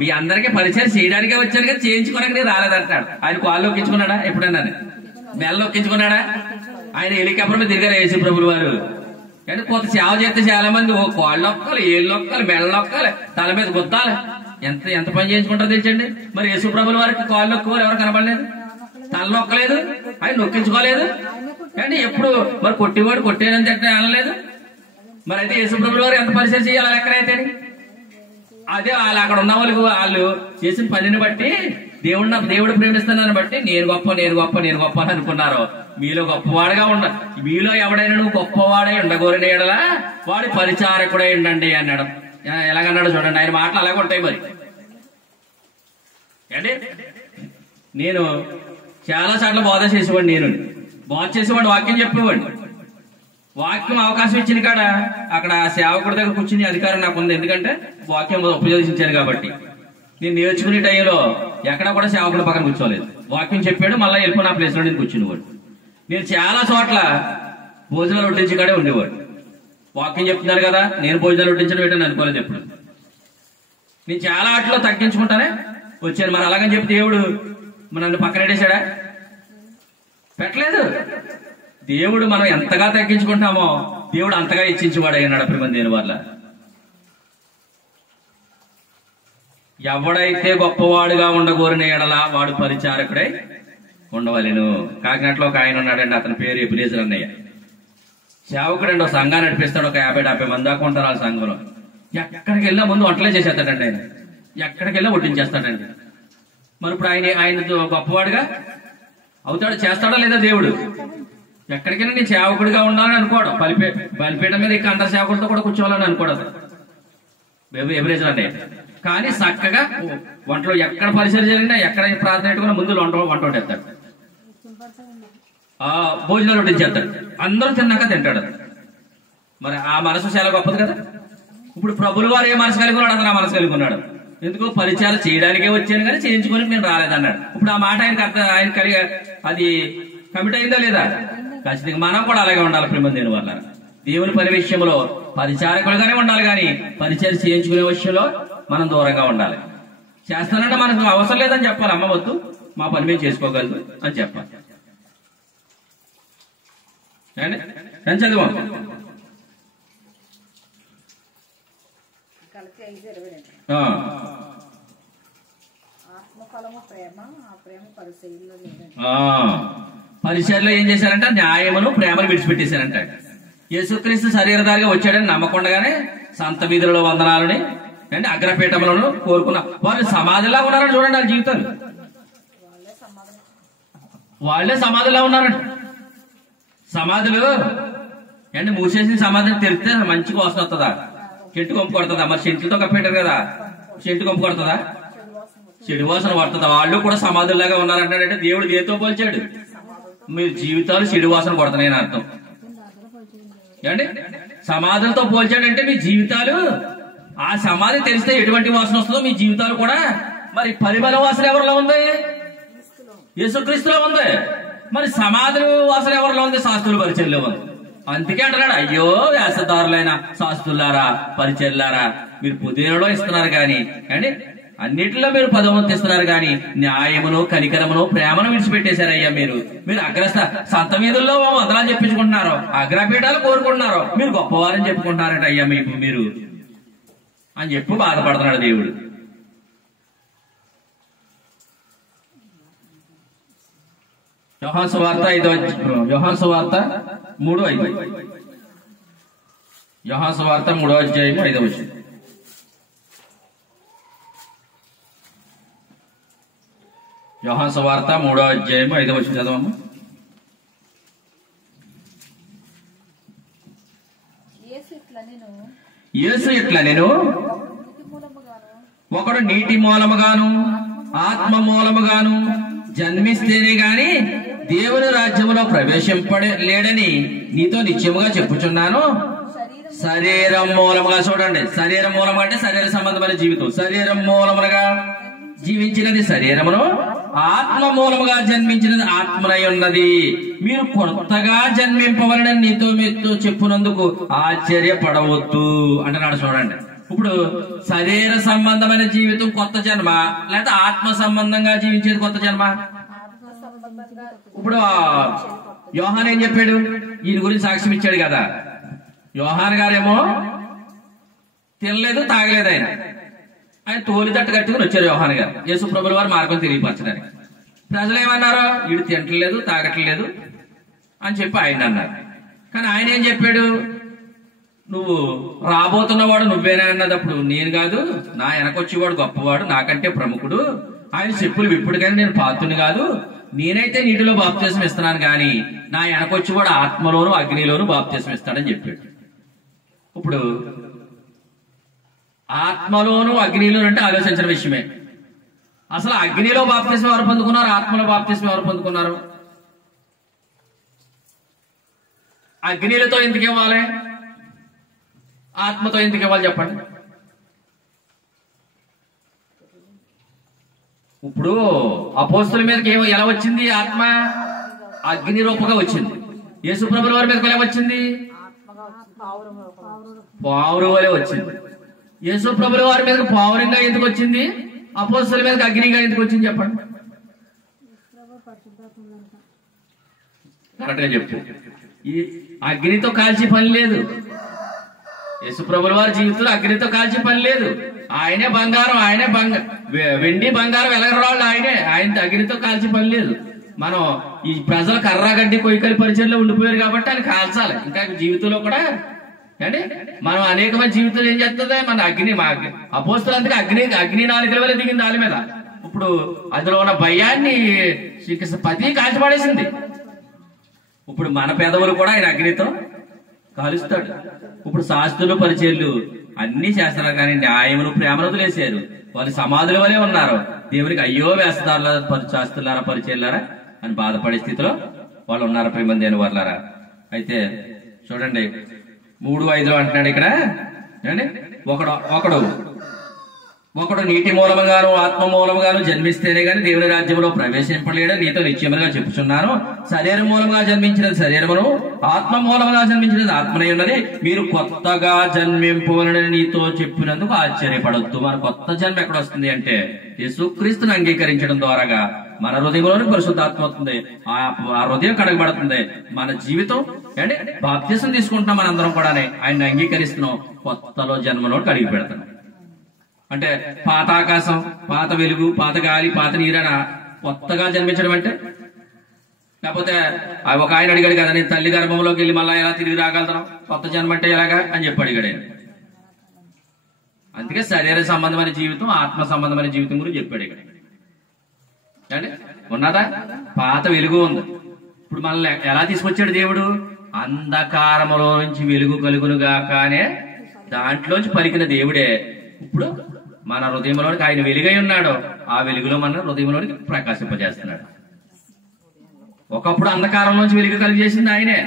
మీ అందరికీ పరిచయం చేయడానికే వచ్చాను కానీ చేయించుకోవడానికి రాలేదంటాడు. ఆయన కాళ్ళు నొక్కించుకున్నాడా? ఎప్పుడన్నా మెల్ల నొక్కించుకున్నాడా? ఆయన హెలికాప్టర్ మీద తిరిగారు యేసు ప్రభులు వారు. కానీ కొంత సేవ చేస్తే చాలా మంది కాళ్ళు నొక్కాలి, ఏళ్ళు నొక్కాలి, మెల్ల నొక్కాలి, తల మీద గుద్దాలి, ఎంత పని చేయించుకుంటారో తెచ్చండి. మరి యేసు ప్రభుల వారికి కాళ్ళు నొక్కువారు ఎవరు కనబడలేదు, తల నొక్కలేదు, ఆయన నొక్కించుకోలేదు. కానీ ఎప్పుడు మరి కొట్టివాడు కొట్టేదని చెప్పి అనలేదు. మరి అయితే యేసు ప్రభుల వారు ఎంత పరిచయం చేయాలి ఎక్కడైతే? అదే వాళ్ళు అక్కడ ఉన్న వాళ్ళు చేసిన పనిని బట్టి దేవుడు ప్రేమిస్తున్నాను బట్టి నేను గొప్ప అని అనుకున్నారు. మీలో గొప్పవాడుగా మీలో ఎవడైనా నువ్వు గొప్పవాడై ఉండగోరిన ఎడలా వాడి పరిచారకుడై ఉండండి అన్నాడు. ఎలాగన్నాడు చూడండి, ఆయన మాటలు అలాగే ఉంటాయి. మరి అంటే నేను చాలా సార్లు బోధ చేసేవాడు, బోధ చేసేవాడు, వాక్యం చెప్పేవాడు. వాక్యం అవకాశం ఇచ్చిన కాడ అక్కడ సేవకుడి దగ్గర కూర్చుని అధికారం నాకు ఉంది, ఎందుకంటే వాక్యం ఉపయోగించాను కాబట్టి. నేను నేర్చుకునే టైంలో ఎక్కడ కూడా సేవకుడు పక్కన కూర్చోలేదు. వాక్యం చెప్పాడు, మళ్ళీ వెళ్ళిపోయి నా ప్లేస్ లో నేను కూర్చునేవాడు. నేను చాలా చోట్ల భోజనాలు వడ్డించి కాడే ఉండేవాడు. వాక్యం చెప్తున్నారు కదా, నేను భోజనాలు వడ్డించడం ఏంటని అనుకోలేదు ఎప్పుడు. నేను చాలా వాటిలో తగ్గించుకుంటానే వచ్చాను. మరి అలాగని చెప్పి దేవుడు నన్ను పక్కన పెట్టేశాడా? పెట్టలేదు. దేవుడు మనం ఎంతగా తగ్గించుకుంటామో దేవుడు అంతగా ఇచ్చించేవాడు అన్నాడు ప్రేమ దేని వల్ల. ఎవడైతే గొప్పవాడుగా ఉండగోరిన ఎడల వాడు పరిచారకుడై ఉండవలెను. కాకినాడలో ఒక ఆయన ఉన్నాడండి, అతని పేరు ఎబినేజర్ అన్నయ్య. సేవకుడు ఒక సంఘాన్ని నడిపిస్తాడు, ఒక 50-70 మంది దాకా ఉంటారు ఆ సంఘంలో. ఎక్కడికి వెళ్ళా ముందు వంటలే చేసేస్తాడండి ఆయన, ఎక్కడికి వెళ్ళా వడ్డించేస్తాడండి. మరి ఇప్పుడు ఆయన గొప్పవాడుగా అవుతాడు, చేస్తాడా లేదా దేవుడు? ఎక్కడికైనా నేను సేవకుడిగా ఉండాలని అనుకోవడం, బలిపీఠం మీద ఇక అందరు సేవకులతో కూడా కూర్చోవాలని అనుకోవడం ఎవరేజ్ అంటే. కానీ చక్కగా వంటలో ఎక్కడ పరిచయం జరిగినా, ఎక్కడ ప్రార్థన పెట్టుకున్నా ముందు వంట వండేస్తాడు, భోజనాలు వడ్డించేస్తాడు, అందరూ తిన్నాక తింటాడు. మరి ఆ మనసు చాలా గొప్పది కదా. ఇప్పుడు ప్రభులు వారు ఏ మనసు కలిగి ఉన్నాడు, అతను ఆ మనసు కలిగి ఉన్నాడు. ఎందుకు? పరిచయాలు చేయడానికే వచ్చాను కానీ చేయించుకొని నేను రాలేదన్నాడు. ఇప్పుడు ఆ మాట ఆయన కలిగి అది కమిట్ అయిందా లేదా? ఖచ్చితంగా మనం కూడా అలాగే ఉండాలి. ప్రేమ దేని వల్ల దేవుని పని విషయంలో పరిచారకులుగానే ఉండాలి, కానీ పరిచయం చేయించుకునే విషయంలో మనం దూరంగా ఉండాలి. చేస్తానంటే మనకు అవసరం లేదని చెప్పాలి. అమ్మ వద్దు, మా పని మేము చేసుకోగలదు అని చెప్పాలి. చదువు పరిచయంలో ఏం చేశారంట? న్యాయమును ప్రేమను విడిచిపెట్టేశారంట. యేసుక్రీస్తు శరీరధారిగా వచ్చాడని నమ్మకుండగానే సంత వీధులలో వందనాలని అంటే అగ్రపీఠములను కోరుకున్న వాళ్ళు సమాధిలా ఉన్నారని చూడండి. వాళ్ళ జీవితాలు వాళ్ళే సమాధిలా ఉన్నారంట. సమాధులు అంటే మూసేసిన సమాధిని తెరిస్తే మంచి వాసన వస్తుందా? చెట్టు కొంపు కొడుతుందా? మరి చెట్లతో కప్పెట్టారు కదా, చెట్టు కొంపు కొడుతుందా? చెడు వాసన పడుతుందా? వాళ్ళు కూడా సమాధుల్లాగా ఉన్నారంటాడంటే దేవుడు దేనితో పోల్చాడు? మీ జీవితాలు చెడు వాసన కొడుతున్నాయని అర్థం. ఏమండి? సమాధులతో పోల్చాడంటే మీ జీవితాలు, ఆ సమాధి తెరిస్తే ఎటువంటి వాసన వస్తుందో మీ జీవితాలు కూడా. మరి పరిమళ వాసన ఎవరిలో ఉంది? యేసుక్రీస్తులో ఉంది. మరి సమాధుల వాసన ఎవరిలో ఉంది? శాస్త్రుల పరిచయంలో ఉంది. అందుకే అంటున్నాడు, అయ్యో వేషధారులైన శాస్త్రులారా, పరిచర్లారా, మీరు పుదీనలో ఇస్తున్నారు కానీ అండి అన్నిటిలో మీరు పదవంతు ఇస్తున్నారు కానీ న్యాయమును కనికరమును ప్రేమను విడిచిపెట్టేశారయ్యా. మీరు అగ్రస్థ సంత వీధుల్లో వందనాలు చెప్పించుకుంటున్నారు, అగ్రపీఠాలు కోరుకుంటున్నారు, మీరు గొప్పవారని చెప్పుకుంటున్నారట అయ్యా మీరు అని చెప్పి బాధపడుతున్నాడు దేవుడు. యోహాను సువార్త 3:5. యోహాను సువార్త 3:5. యోహాను సువార్త 3:5. యోహాను సువార్త 3:5 చదవమ్మ. యేసు ఇట్లా నేను ఒకడు నీటి మూలముగాను ఆత్మ మూలముగాను జన్మిస్తేనే గాని దేవుని రాజ్యములో ప్రవేశింపలేడని నీతో నిశ్చయముగా చెప్పుచున్నాను. శరీరం మూలముగా, చూడండి, శరీరం మూలముగా అంటే శరీర సంబంధమైన జీవితం. శరీరం మూలముగా జీవించినది శరీరమును, ఆత్మ మూలముగా జన్మించినది ఆత్మనై ఉన్నది. మీరు కొత్తగా జన్మింపవలనని నీతో మీతో చెప్పునందుకు ఆశ్చర్యపడవద్దు అంటున్నాడు. చూడండి, ఇప్పుడు శరీర సంబంధమైన జీవితం కొత్త జన్మ, లేదా ఆత్మ సంబంధంగా జీవించేది కొత్త జన్మ. ఇప్పుడు యోహాన్ ఏం చెప్పాడు? ఈయన గురించి సాక్ష్యం ఇచ్చాడు కదా. యోహాన్ గారేమో తినలేదు తాగలేదు, ఆయన తోలిదట్టు కట్టుకుని వచ్చారు యోహాన్ గారు యేసు ప్రభుల వారి మార్గం తెలియపరచడానికి. ప్రజలు ఏమన్నారు? వీడు తింటలేదు తాగట్లేదు అని చెప్పి ఆయన అన్నారు. కానీ ఆయన ఏం చెప్పాడు? నువ్వు రాబోతున్నవాడు నువ్వేనా అన్నదప్పుడు, నేను కాదు, నా వెనకొచ్చేవాడు గొప్పవాడు, నాకంటే ప్రముఖుడు, ఆయన చెప్పులు విప్పుడు కానీ నేను పాత్రుని కాదు, నేనైతే నీటిలో బాప్తిసం ఇస్తున్నాను కానీ నా వెనకొచ్చేవాడు ఆత్మలోను అగ్నిలోను బాప్తిసం ఇస్తాడని చెప్పాడు. ఇప్పుడు ఆత్మలోను అగ్నిలోను అంటే ఆలోచించిన విషయమే. అసలు అగ్నిలో బాప్తిసం ఎవరు పొందుకున్నారు? ఆత్మలో బాప్తిసం ఎవరు పొందుకున్నారు? అగ్నిలతో ఎందుకు ఇవ్వాలి? ఆత్మతో ఎందుకు ఇవ్వాలి చెప్పండి. ఇప్పుడు అపోస్తుల మీదకి ఎలా వచ్చింది? ఆత్మ అగ్ని రూపంగా వచ్చింది. యేసు ప్రభుల వారి మీదకి ఎలా వచ్చింది? పావురు వలె వచ్చింది. యేసు ప్రభుల వారి మీదకి పావురంగా ఎందుకు వచ్చింది? అపోస్తుల మీదకి అగ్నిగా ఎందుకు వచ్చింది చెప్పండి. కరెక్ట్గా చెప్పు. ఈ అగ్నితో కాల్చి పని లేదు. యేసు ప్రభుల వారి జీవితంలో అగ్నితో కాల్చి పని లేదు. ఆయనే బంగారం, ఆయనే వెండి బంగారం వెలగరాళ్ళు ఆయనే, ఆయన అగ్నితో కాల్చి పని లేదు. మనం ఈ ప్రజలు కర్రాగడ్డి కొయ్యకలి పరిచయంలో ఉండిపోయారు కాబట్టి అది కాల్చాలి. ఇంకా జీవితంలో కూడా అంటే మనం అనేకమైన జీవితంలో ఏం చేస్తుంది, మన అగ్ని అపోస్తులందుకు అగ్ని నాలుకల వల్ల దిగింది దాని మీద. ఇప్పుడు అందులో ఉన్న భయాన్ని పతి కాల్చిపడేసింది. ఇప్పుడు మన పెదవులు కూడా ఆయన అగ్నితో కాలుస్తాడు. ఇప్పుడు శాస్త్రులు పరిచర్లు అన్ని చేస్తున్నారు, కానీ న్యాయమును ప్రేమను వదిలేశారు. వాళ్ళు సమాధుల వలె ఉన్నారు. దేవునికి అయ్యో వేస్తారా శాస్త్రులారా పరిచర్లారా అని బాధపడే స్థితిలో వాళ్ళు ఉన్నారు. ప్రేమందేని వాళ్ళారా. అయితే చూడండి 3:5 అంటున్నాడు ఇక్కడ. ఒకడు నీటి మూలముగాను ఆత్మ మూలముగాను జన్మిస్తేనే గాని దేవుని రాజ్యంలో ప్రవేశింపలేడు నీతో నిశ్చయముగా చెప్పుచున్నాను. శరీరం మూలముగా జన్మించినది శరీరమును, ఆత్మ మూలముగా జన్మించినది ఆత్మనే ఉన్నది. మీరు కొత్తగా జన్మింపవలని నీతో చెప్పినందుకు ఆశ్చర్యపడొద్దు. మన కొత్త జన్మ ఎక్కడ వస్తుంది అంటే యేసుక్రీస్తుని అంగీకరించడం ద్వారాగా మన హృదయంలోని పరిశుద్ధాత్మ వస్తుంది. ఆ హృదయం కడగబడుతుంది. మన జీవితం అంటే బాప్తిసం తీసుకుంటున్నాం మనందరం కూడా, ఆయన్ని అంగీకరిస్తున్నాం. కొత్తలో జన్మలో కడిగి పెడతాం. అంటే పాత ఆకాశం, పాత వెలుగు, పాత గాలి, పాత నీరన కొత్తగా జన్మించడం అంటే, లేకపోతే ఒక ఆయన అడిగాడు కదా, నేను తల్లి గర్భంలోకి వెళ్ళి మళ్ళా ఎలా తిరిగి రాగలుగుతాను, కొత్త జన్మ అంటే ఎలాగా అని చెప్పి అడిగాడు ఆయన. అందుకే శరీర సంబంధమైన జీవితం, ఆత్మ సంబంధమైన జీవితం గురించి చెప్పాడు ఇక్కడ. అంటే ఉన్నదా పాత వెలుగు ఉంది. ఇప్పుడు మనల్ని ఎలా తీసుకొచ్చాడు దేవుడు? అంధకారములో నుంచి వెలుగు కలుగునుగా కానీ దాంట్లోంచి పలికిన దేవుడే ఇప్పుడు మన హృదయంలోనికి ఆయన వెలుగై ఉన్నాడు. ఆ వెలుగులో మన హృదయంలోనికి ప్రకాశింపజేస్తున్నాడు. ఒకప్పుడు అంధకారం నుంచి వెలుగు కలిగజేసింది ఆయనే.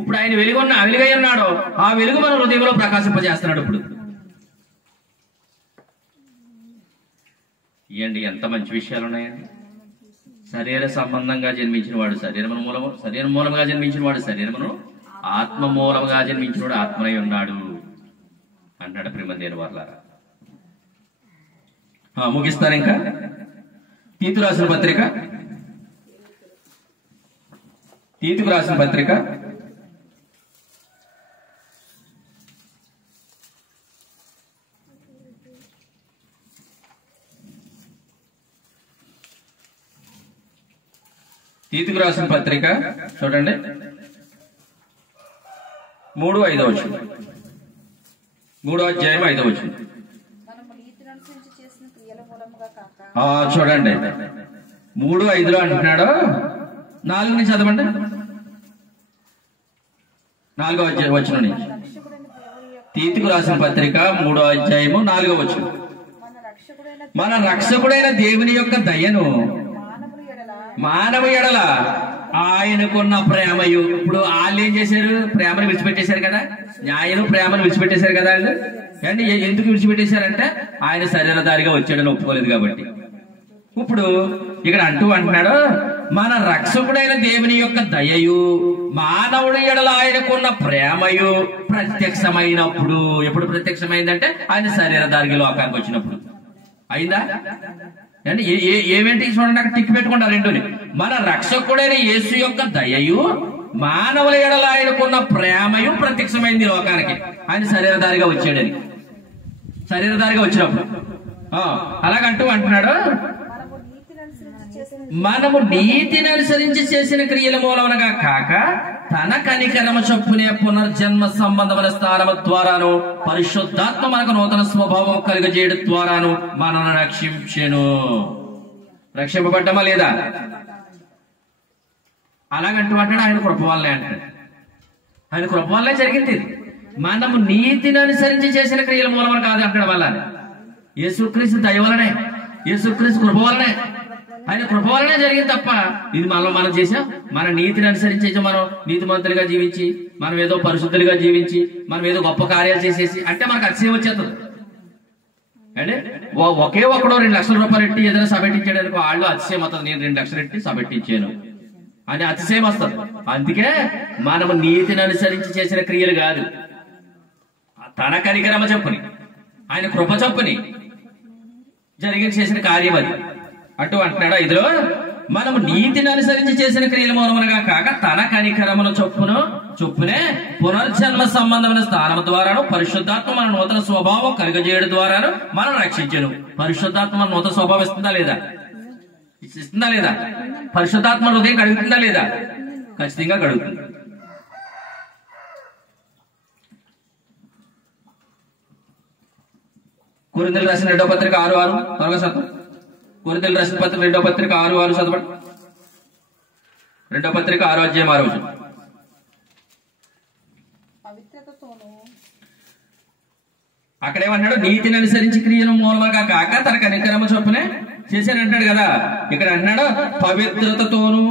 ఇప్పుడు ఆయన వెలుగై ఉన్నాడు. ఆ వెలుగు మన హృదయంలో ప్రకాశింపజేస్తున్నాడు. ఇప్పుడు ఇవ్వండి ఎంత మంచి విషయాలు ఉన్నాయండి. శరీర సంబంధంగా జన్మించిన వాడు శరీరం మూలంగా జన్మించిన వాడు శరీరమును, ఆత్మ మూలంగా జన్మించిన వాడు ఆత్మనై ఉన్నాడు అన్నాడు. ప్రేమందేని వాళ్ళారా, ముగిస్తాను. ఇంకా తీతుకు రాసిన పత్రిక 3:5 చూడండి. 3:5 3వ అధ్యాయం 5వ వచనం చూడండి. 3:5 అంటున్నాడు. 4 నుంచి చదవండి. 4వ వచనం నుంచి తీతుకు రాసిన పత్రిక 3వ అధ్యాయము 4వ వచనం. మన రక్షకుడైన దేవుని యొక్క దయను మానవ ఎడల ఆయనకున్న ప్రేమయు. ఇప్పుడు వాళ్ళు ఏం చేశారు? ప్రేమను విడిచిపెట్టేశారు కదా, న్యాయం ప్రేమను విడిచిపెట్టేశారు కదా. అంటే ఎందుకు విడిచిపెట్టేశారంటే ఆయన శరీరధారిగా వచ్చాడని ఒప్పుకోలేదు కాబట్టి. ఇప్పుడు ఇక్కడ అంటున్నాడు, మన రక్షకుడైన దేవుని యొక్క దయయు మానవుడి ఎడల ఆయనకున్న ప్రేమయు ప్రత్యక్షమైనప్పుడు. ఎప్పుడు ప్రత్యక్షమైందంటే ఆయన శరీరధారిగా లోకానికి వచ్చినప్పుడు అయిందా? అంటే ఏమేంటి చూడండి, అక్కడ టిక్ పెట్టుకుంటా రెండుని. మన రక్షకుడైన యేసు యొక్క దయయు మానవుల ఎడల ఆయనకున్న ప్రేమయు ప్రత్యక్షమైంది లోకానికి. ఆయన శరీరధారిగా వచ్చాడని, శరీరధారిగా వచ్చినప్పుడు అలాగంటూ అంటున్నాడు, మనము నీతిని అనుసరించి చేసిన క్రియల మూలమునగా కాక తన కనికరమ చొప్పునే పునర్జన్మ సంబంధమైన స్థానము ద్వారాను పరిశుద్ధాత్మ మనకు నూతన స్వభావం కలుగజేయడం ద్వారాను మనను రక్షించెను. రక్షింపబడ్డమా లేదా? అలాగంటూ అంటాడు, ఆయన కృప వల్లే అంటాడు. ఆయన కృప వల్లే జరిగింది. మనము నీతిని అనుసరించి చేసిన క్రియల మూలమున కాదు అంటాడు. వల్ల యేసుక్రీస్తు దయ వలనే, యేసుక్రీస్తు కృప వలనే, ఆయన కృప వలనే జరిగింది తప్ప ఇది మనం చేసాం. మన నీతిని అనుసరించి మనం నీతిమంతులుగా జీవించి, మనం ఏదో పరిశుద్ధులుగా జీవించి, మనం ఏదో గొప్ప కార్యాలు చేసేసి అంటే మనకు అతిశయం వచ్చేస్తుంది. అంటే ఒకే ఒక్కడో 2 లక్షల రూపాయలు ఎట్టి ఏదైనా సబెట్టించాడు అనుకో, వాళ్ళు అతిశయం అవుతుంది. నేను 2 లక్షలు ఎట్టి సబెట్టించాను అని అతిశయం వస్తుంది. అందుకే మనము నీతిని అనుసరించి చేసిన క్రియలు కాదు, తన కనికరమ చొప్పుని, ఆయన కృప చొప్పుని జరిగి చేసిన కార్యం అది. అటు అంటున్నాడు ఇదిలో, మనము నీతిని అనుసరించి చేసిన క్రియల మూలమునగా కాక తన కనికరముల చొప్పునే పునర్జన్మ సంబంధమైన స్థానం ద్వారాను పరిశుద్ధాత్మ మన నూతన స్వభావం కలుగజేయడం ద్వారాను మనం రక్షించను. పరిశుద్ధాత్మ మన నూతన స్వభావం ఇస్తుందా లేదా? ఇస్తుందా లేదా? పరిశుద్ధాత్మ హృదయం కడుగుతుందా లేదా? ఖచ్చితంగా కడుగుతుంది. కొరింథీయులకు రాసిన 2వ పత్రిక 6:6 త్వరగా చదవండి. కొరింథీయులకు రాసిన 2వ పత్రిక 6:6 చదవండి. 2వ పత్రిక 6వ అధ్యాయం 6వ వచనం. అక్కడేమన్నాడు? నీతిని అనుసరించి క్రియను మూలంగా కాక తన కనికరమ చొప్పునే చేశానంటాడు కదా. ఇక్కడ అన్నాడు పవిత్రతతోను,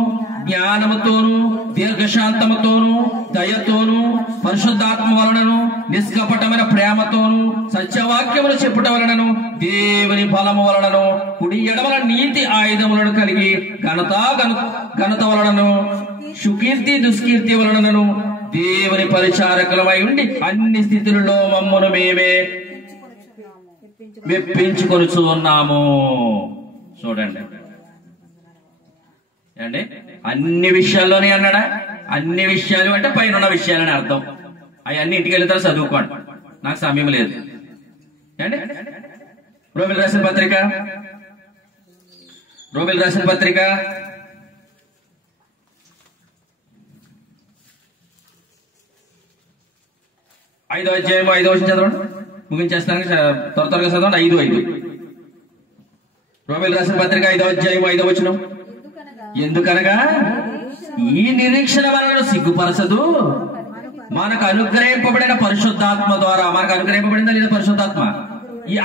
జ్ఞానముతోను, దీర్ఘశాంతముతోను, దయతోను, పరిశుద్ధాత్మ వలనను, నిష్కపటమైన ప్రేమతోను, సత్యవాక్యములు చెప్పుట వలనను, దేవుని బలము వలనను, కుడి ఎడమల నీతి ఆయుధములను కలిగి ఘనత వలనను, సుకీర్తి దుష్కీర్తి వలనను దేవుని పరిచారకులమై ఉండి అన్ని స్థితులలో మమ్మను మేమే మెప్పించుకొనుచు ఉన్నాము. చూడండి అండి, అన్ని విషయాల్లోనే అన్నాడా? అన్ని విషయాలు అంటే పైన ఉన్న విషయాలని అర్థం. అవన్నీ ఇంటికి వెళ్తారు, చదువుకోండి, నాకు సమయం లేదు అండి. రోమిలకు రాసిన పత్రిక 5వ అధ్యాయం 5వ వచనం చదవండి. ముగించేస్తాను, త్వరగా చదవండి. 5:5 రోమిలకు రాసిన పత్రిక 5వ అధ్యాయం 5వ వచనం. ఎందుకనగా ఈ నిరీక్షణ మనలను సిగ్గుపరచదు, మనకు అనుగ్రహింపబడిన పరిశుద్ధాత్మ ద్వారా. మనకు అనుగ్రహింపబడిందా లేదా పరిశుద్ధాత్మ?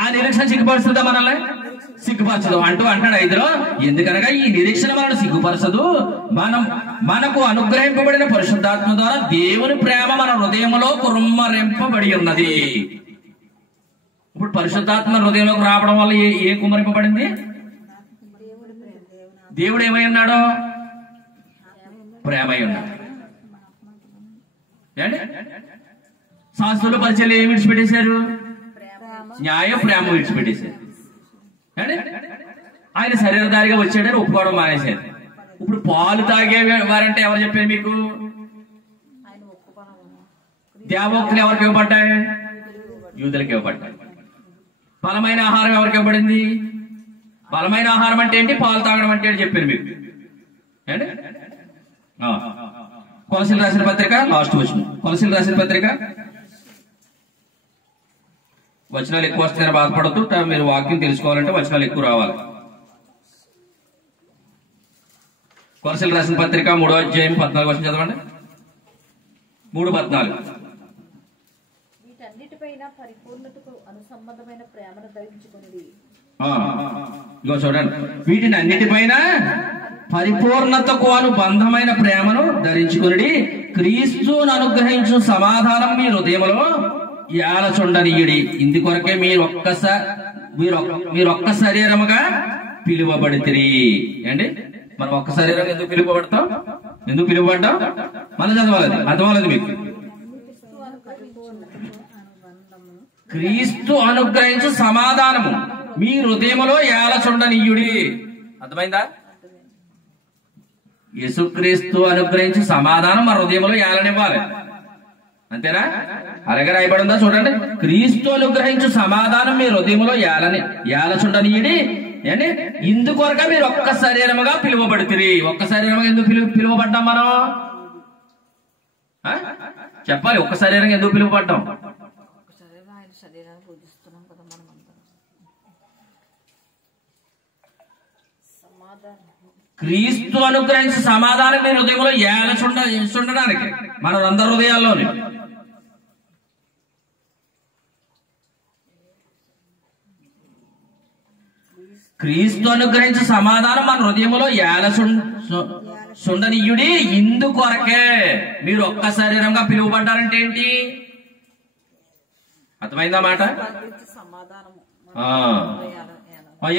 ఆ నిరీక్షణ సిగ్గుపరుస్తుందా మనల్ని? సిగ్గుపరచదు అంటాడు 5లో. ఎందుకనగా ఈ నిరీక్షణ మనల్ని సిగ్గుపరచదు, మనకు అనుగ్రహింపబడిన పరిశుద్ధాత్మ ద్వారా దేవుని ప్రేమ మన హృదయంలో కుమ్మరింపబడి ఉన్నది. ఇప్పుడు పరిశుద్ధాత్మ హృదయంలోకి రావడం వల్ల ఏ కుమ్మరింపబడింది? దేవుడు ఏమై ఉన్నాడు? ప్రేమై ఉన్నాడు. శాస్త్రుల పరిచయం ఏమి విడిచిపెట్టేశారు? న్యాయం, ప్రేమ విడిచిపెట్టేశారు. ఆయన శరీరధారిగా వచ్చాడని ఒప్పుకోవడం మానేశారు. ఇప్పుడు పాలు తాగే వారంటే ఎవరు చెప్పారు మీకు? దేవోక్తులు ఎవరికి ఇవ్వబడ్డాయి? యూదులకు ఇవ్వబడ్డాయి. బలమైన ఆహారం ఎవరికి ఇవ్వబడింది? బలమైన ఆహారం అంటే ఏంటి? పాలు తాగడం అంటే ఏంటి చెప్పారు మీకు. కొలసీలు రాసిన పత్రిక లాస్ట్ వచనం. కొలసీలు రాసిన పత్రిక వచనాలు ఎక్కువ వస్తాయని బాధపడద్దు. మీరు వాక్యం తెలుసుకోవాలంటే వచనాలు ఎక్కువ రావాలి. కొలసీలు రాసిన పత్రిక 3వ అధ్యాయం 14వ వచనం చదవండి. 3:14. వీటన్నిటిపైన పరిపూర్ణతకు అనుసంబంధమైన ప్రేమను ధరించుకొనిడి. ఇగో చూడండి, వీటిని అన్నిటిపైన పరిపూర్ణతకు అనుబంధమైన ప్రేమను ధరించుకుని క్రీస్తును అనుగ్రహించు సమాధానం మీ హృదయంలో ఏలచుండనీయుడి. ఇందుకొరకే మీరు ఒక్క శరీరముగా పిలువబడితిరి. ఏంటి మనం ఒక్క శరీరం ఎందుకు పిలువబడతాం? ఎందుకు పిలువబడ్డాం? మనం చదవాలి, అర్థమవలేదు మీకు. క్రీస్తు అనుగ్రహించు సమాధానము మీ హృదయములో ఏలచుండనీయుడి. అర్థమైందా? యేసుక్రీస్తు అనుగ్రహించి సమాధానం మన హృదయంలో ఏలనివ్వాలి. అంతేనా? అలాగే రాయబడిందా చూడండి. క్రీస్తు అనుగ్రహించు సమాధానం మీ హృదయంలో ఏలచుండనీయుడి. ఏంటి? ఇందుకొరక మీరు ఒక్క శరీరముగా పిలువబడితిరి. ఒక్క శరీరముగా ఎందుకు పిలువబడ్డాం మనం? చెప్పాలి. ఒక్క శరీరంగా ఎందుకు పిలువబడ్డాం? క్రీస్తు అనుగ్రహించి సమాధానం మీ హృదయంలో ఏలచుండడానికి మన అందరి హృదయాల్లోని. క్రీస్తు అనుగ్రహించి సమాధానం మన హృదయంలో ఏలచుండనీయుడి. ఇందుకొరకే మీరు ఒక్క శరీరంగా పిలువబడ్డారంటే ఏంటి? అర్థమైందా మాట?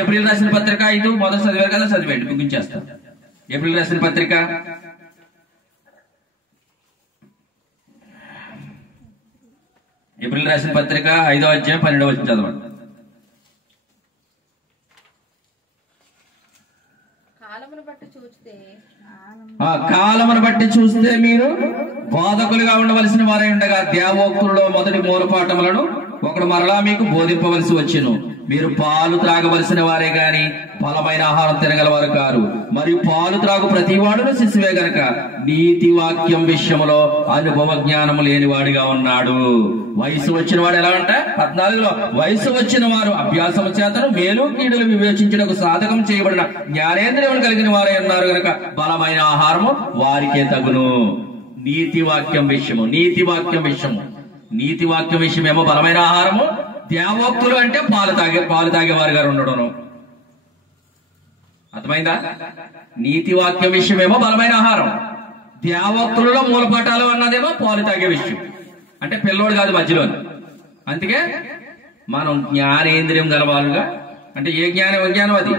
ఏప్రిల్ రాసిన పత్రిక 5 మొదటి చదివారు కదా, చదివేండి, ముగించేస్తాం. ఏప్రిల్ రాసిన పత్రిక 5వ అధ్యాయం 12వ వచనం చదవండి. కాలమును బట్టి చూస్తే మీరు బోధకులుగా ఉండవలసిన వారై ఉండగా దేవోక్తులలో మొదటి మూలపాఠములను ఒకడు మరలా మీకు బోధింపవలసి వచ్చెను. మీరు పాలు త్రాగవలసిన వారే గాని బలమైన ఆహారం తినగలవారు కారు. మరియు పాలు త్రాగు ప్రతి వాడును శిశువే గనక నీతి వాక్యం విషయములో అనుభవ జ్ఞానము లేనివాడిగా ఉన్నాడు. వయసు వచ్చిన వాడు ఎలా అంటే 14లో వయసు వచ్చిన వారు అభ్యాసము చేతను మేలు కీడులు వివేచించడానికి సాధకం చేయబడిన జ్ఞానేంద్రియములు కలిగిన వారే ఉన్నారు గనక బలమైన ఆహారము వారికే తగును. నీతి వాక్యం విషయము నీతి వాక్యం విషయమేమో బలమైన ఆహారము. దేవోక్తులు అంటే పాలు తాగేవారు గారు ఉండడం. అర్థమైందా? నీతి వాక్యం విషయమేమో బలమైన ఆహారం, దేవోక్తులలో మూలపాఠాలు అన్నదేమో పాలు తాగే విషయం. అంటే పిల్లోడు కాదు మధ్యలో. అందుకే మనం జ్ఞానేంద్రియం గలవాలుగా, అంటే ఏ జ్ఞానం అది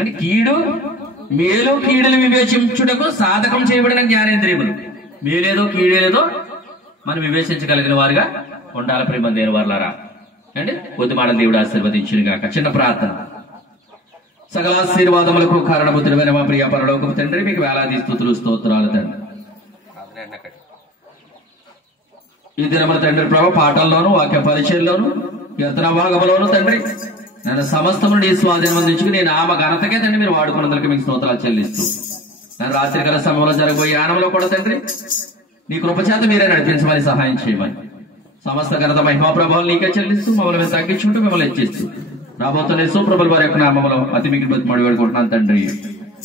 అంటే మేలు కీడులు వివేచించుటకు సాధకం చేయబడిన జ్ఞానేంద్రియములు. మేలేదో కీడేలేదో మనం వివేచించగలిగిన వారుగా ఉండాలి. ప్రేమదేని వారులారా అండి, కొద్ది మాట దేవుడు ఆశీర్వదించును గాక. చిన్న ప్రార్థన. సకలాశీర్వాదములకు కారణభూతుడైన మా ప్రియ పరలోకపు తండ్రి, మీకు వేలాది స్తుతులు స్తోత్రాలు తండ్రి. ఈ దినమున తండ్రి ప్రభు పాటల్లోను వాక్య పరిచయంలోను కీర్తన భాగంలోను తండ్రి నన్ను సమస్తము నీ స్వాధీనం అందించుకుని నేను ఆమె ఘనతకే తండ్రి మీరు వాడుకున్నందుకు మీకు స్తోత్రాలు చెల్లిస్తూ, నన్ను రాత్రికాల సమయంలో జరగబోయే యానంలో కూడా తండ్రి నీ కృపచేత మీరే నడిపించమని సహాయం చేయమని సమస్త ఘనత మహిమా ప్రభావాలు నీకే చెల్లిస్తూ మమ్మల్ని మేము తగ్గించుకుంటూ మిమ్మల్ని హెచ్చిస్తూ రాబోతున్న యేసు ప్రభువు వారి యొక్క నామములో అతి మిగిలి బతిమాడి వేడుకుంటున్నాను తండ్రి.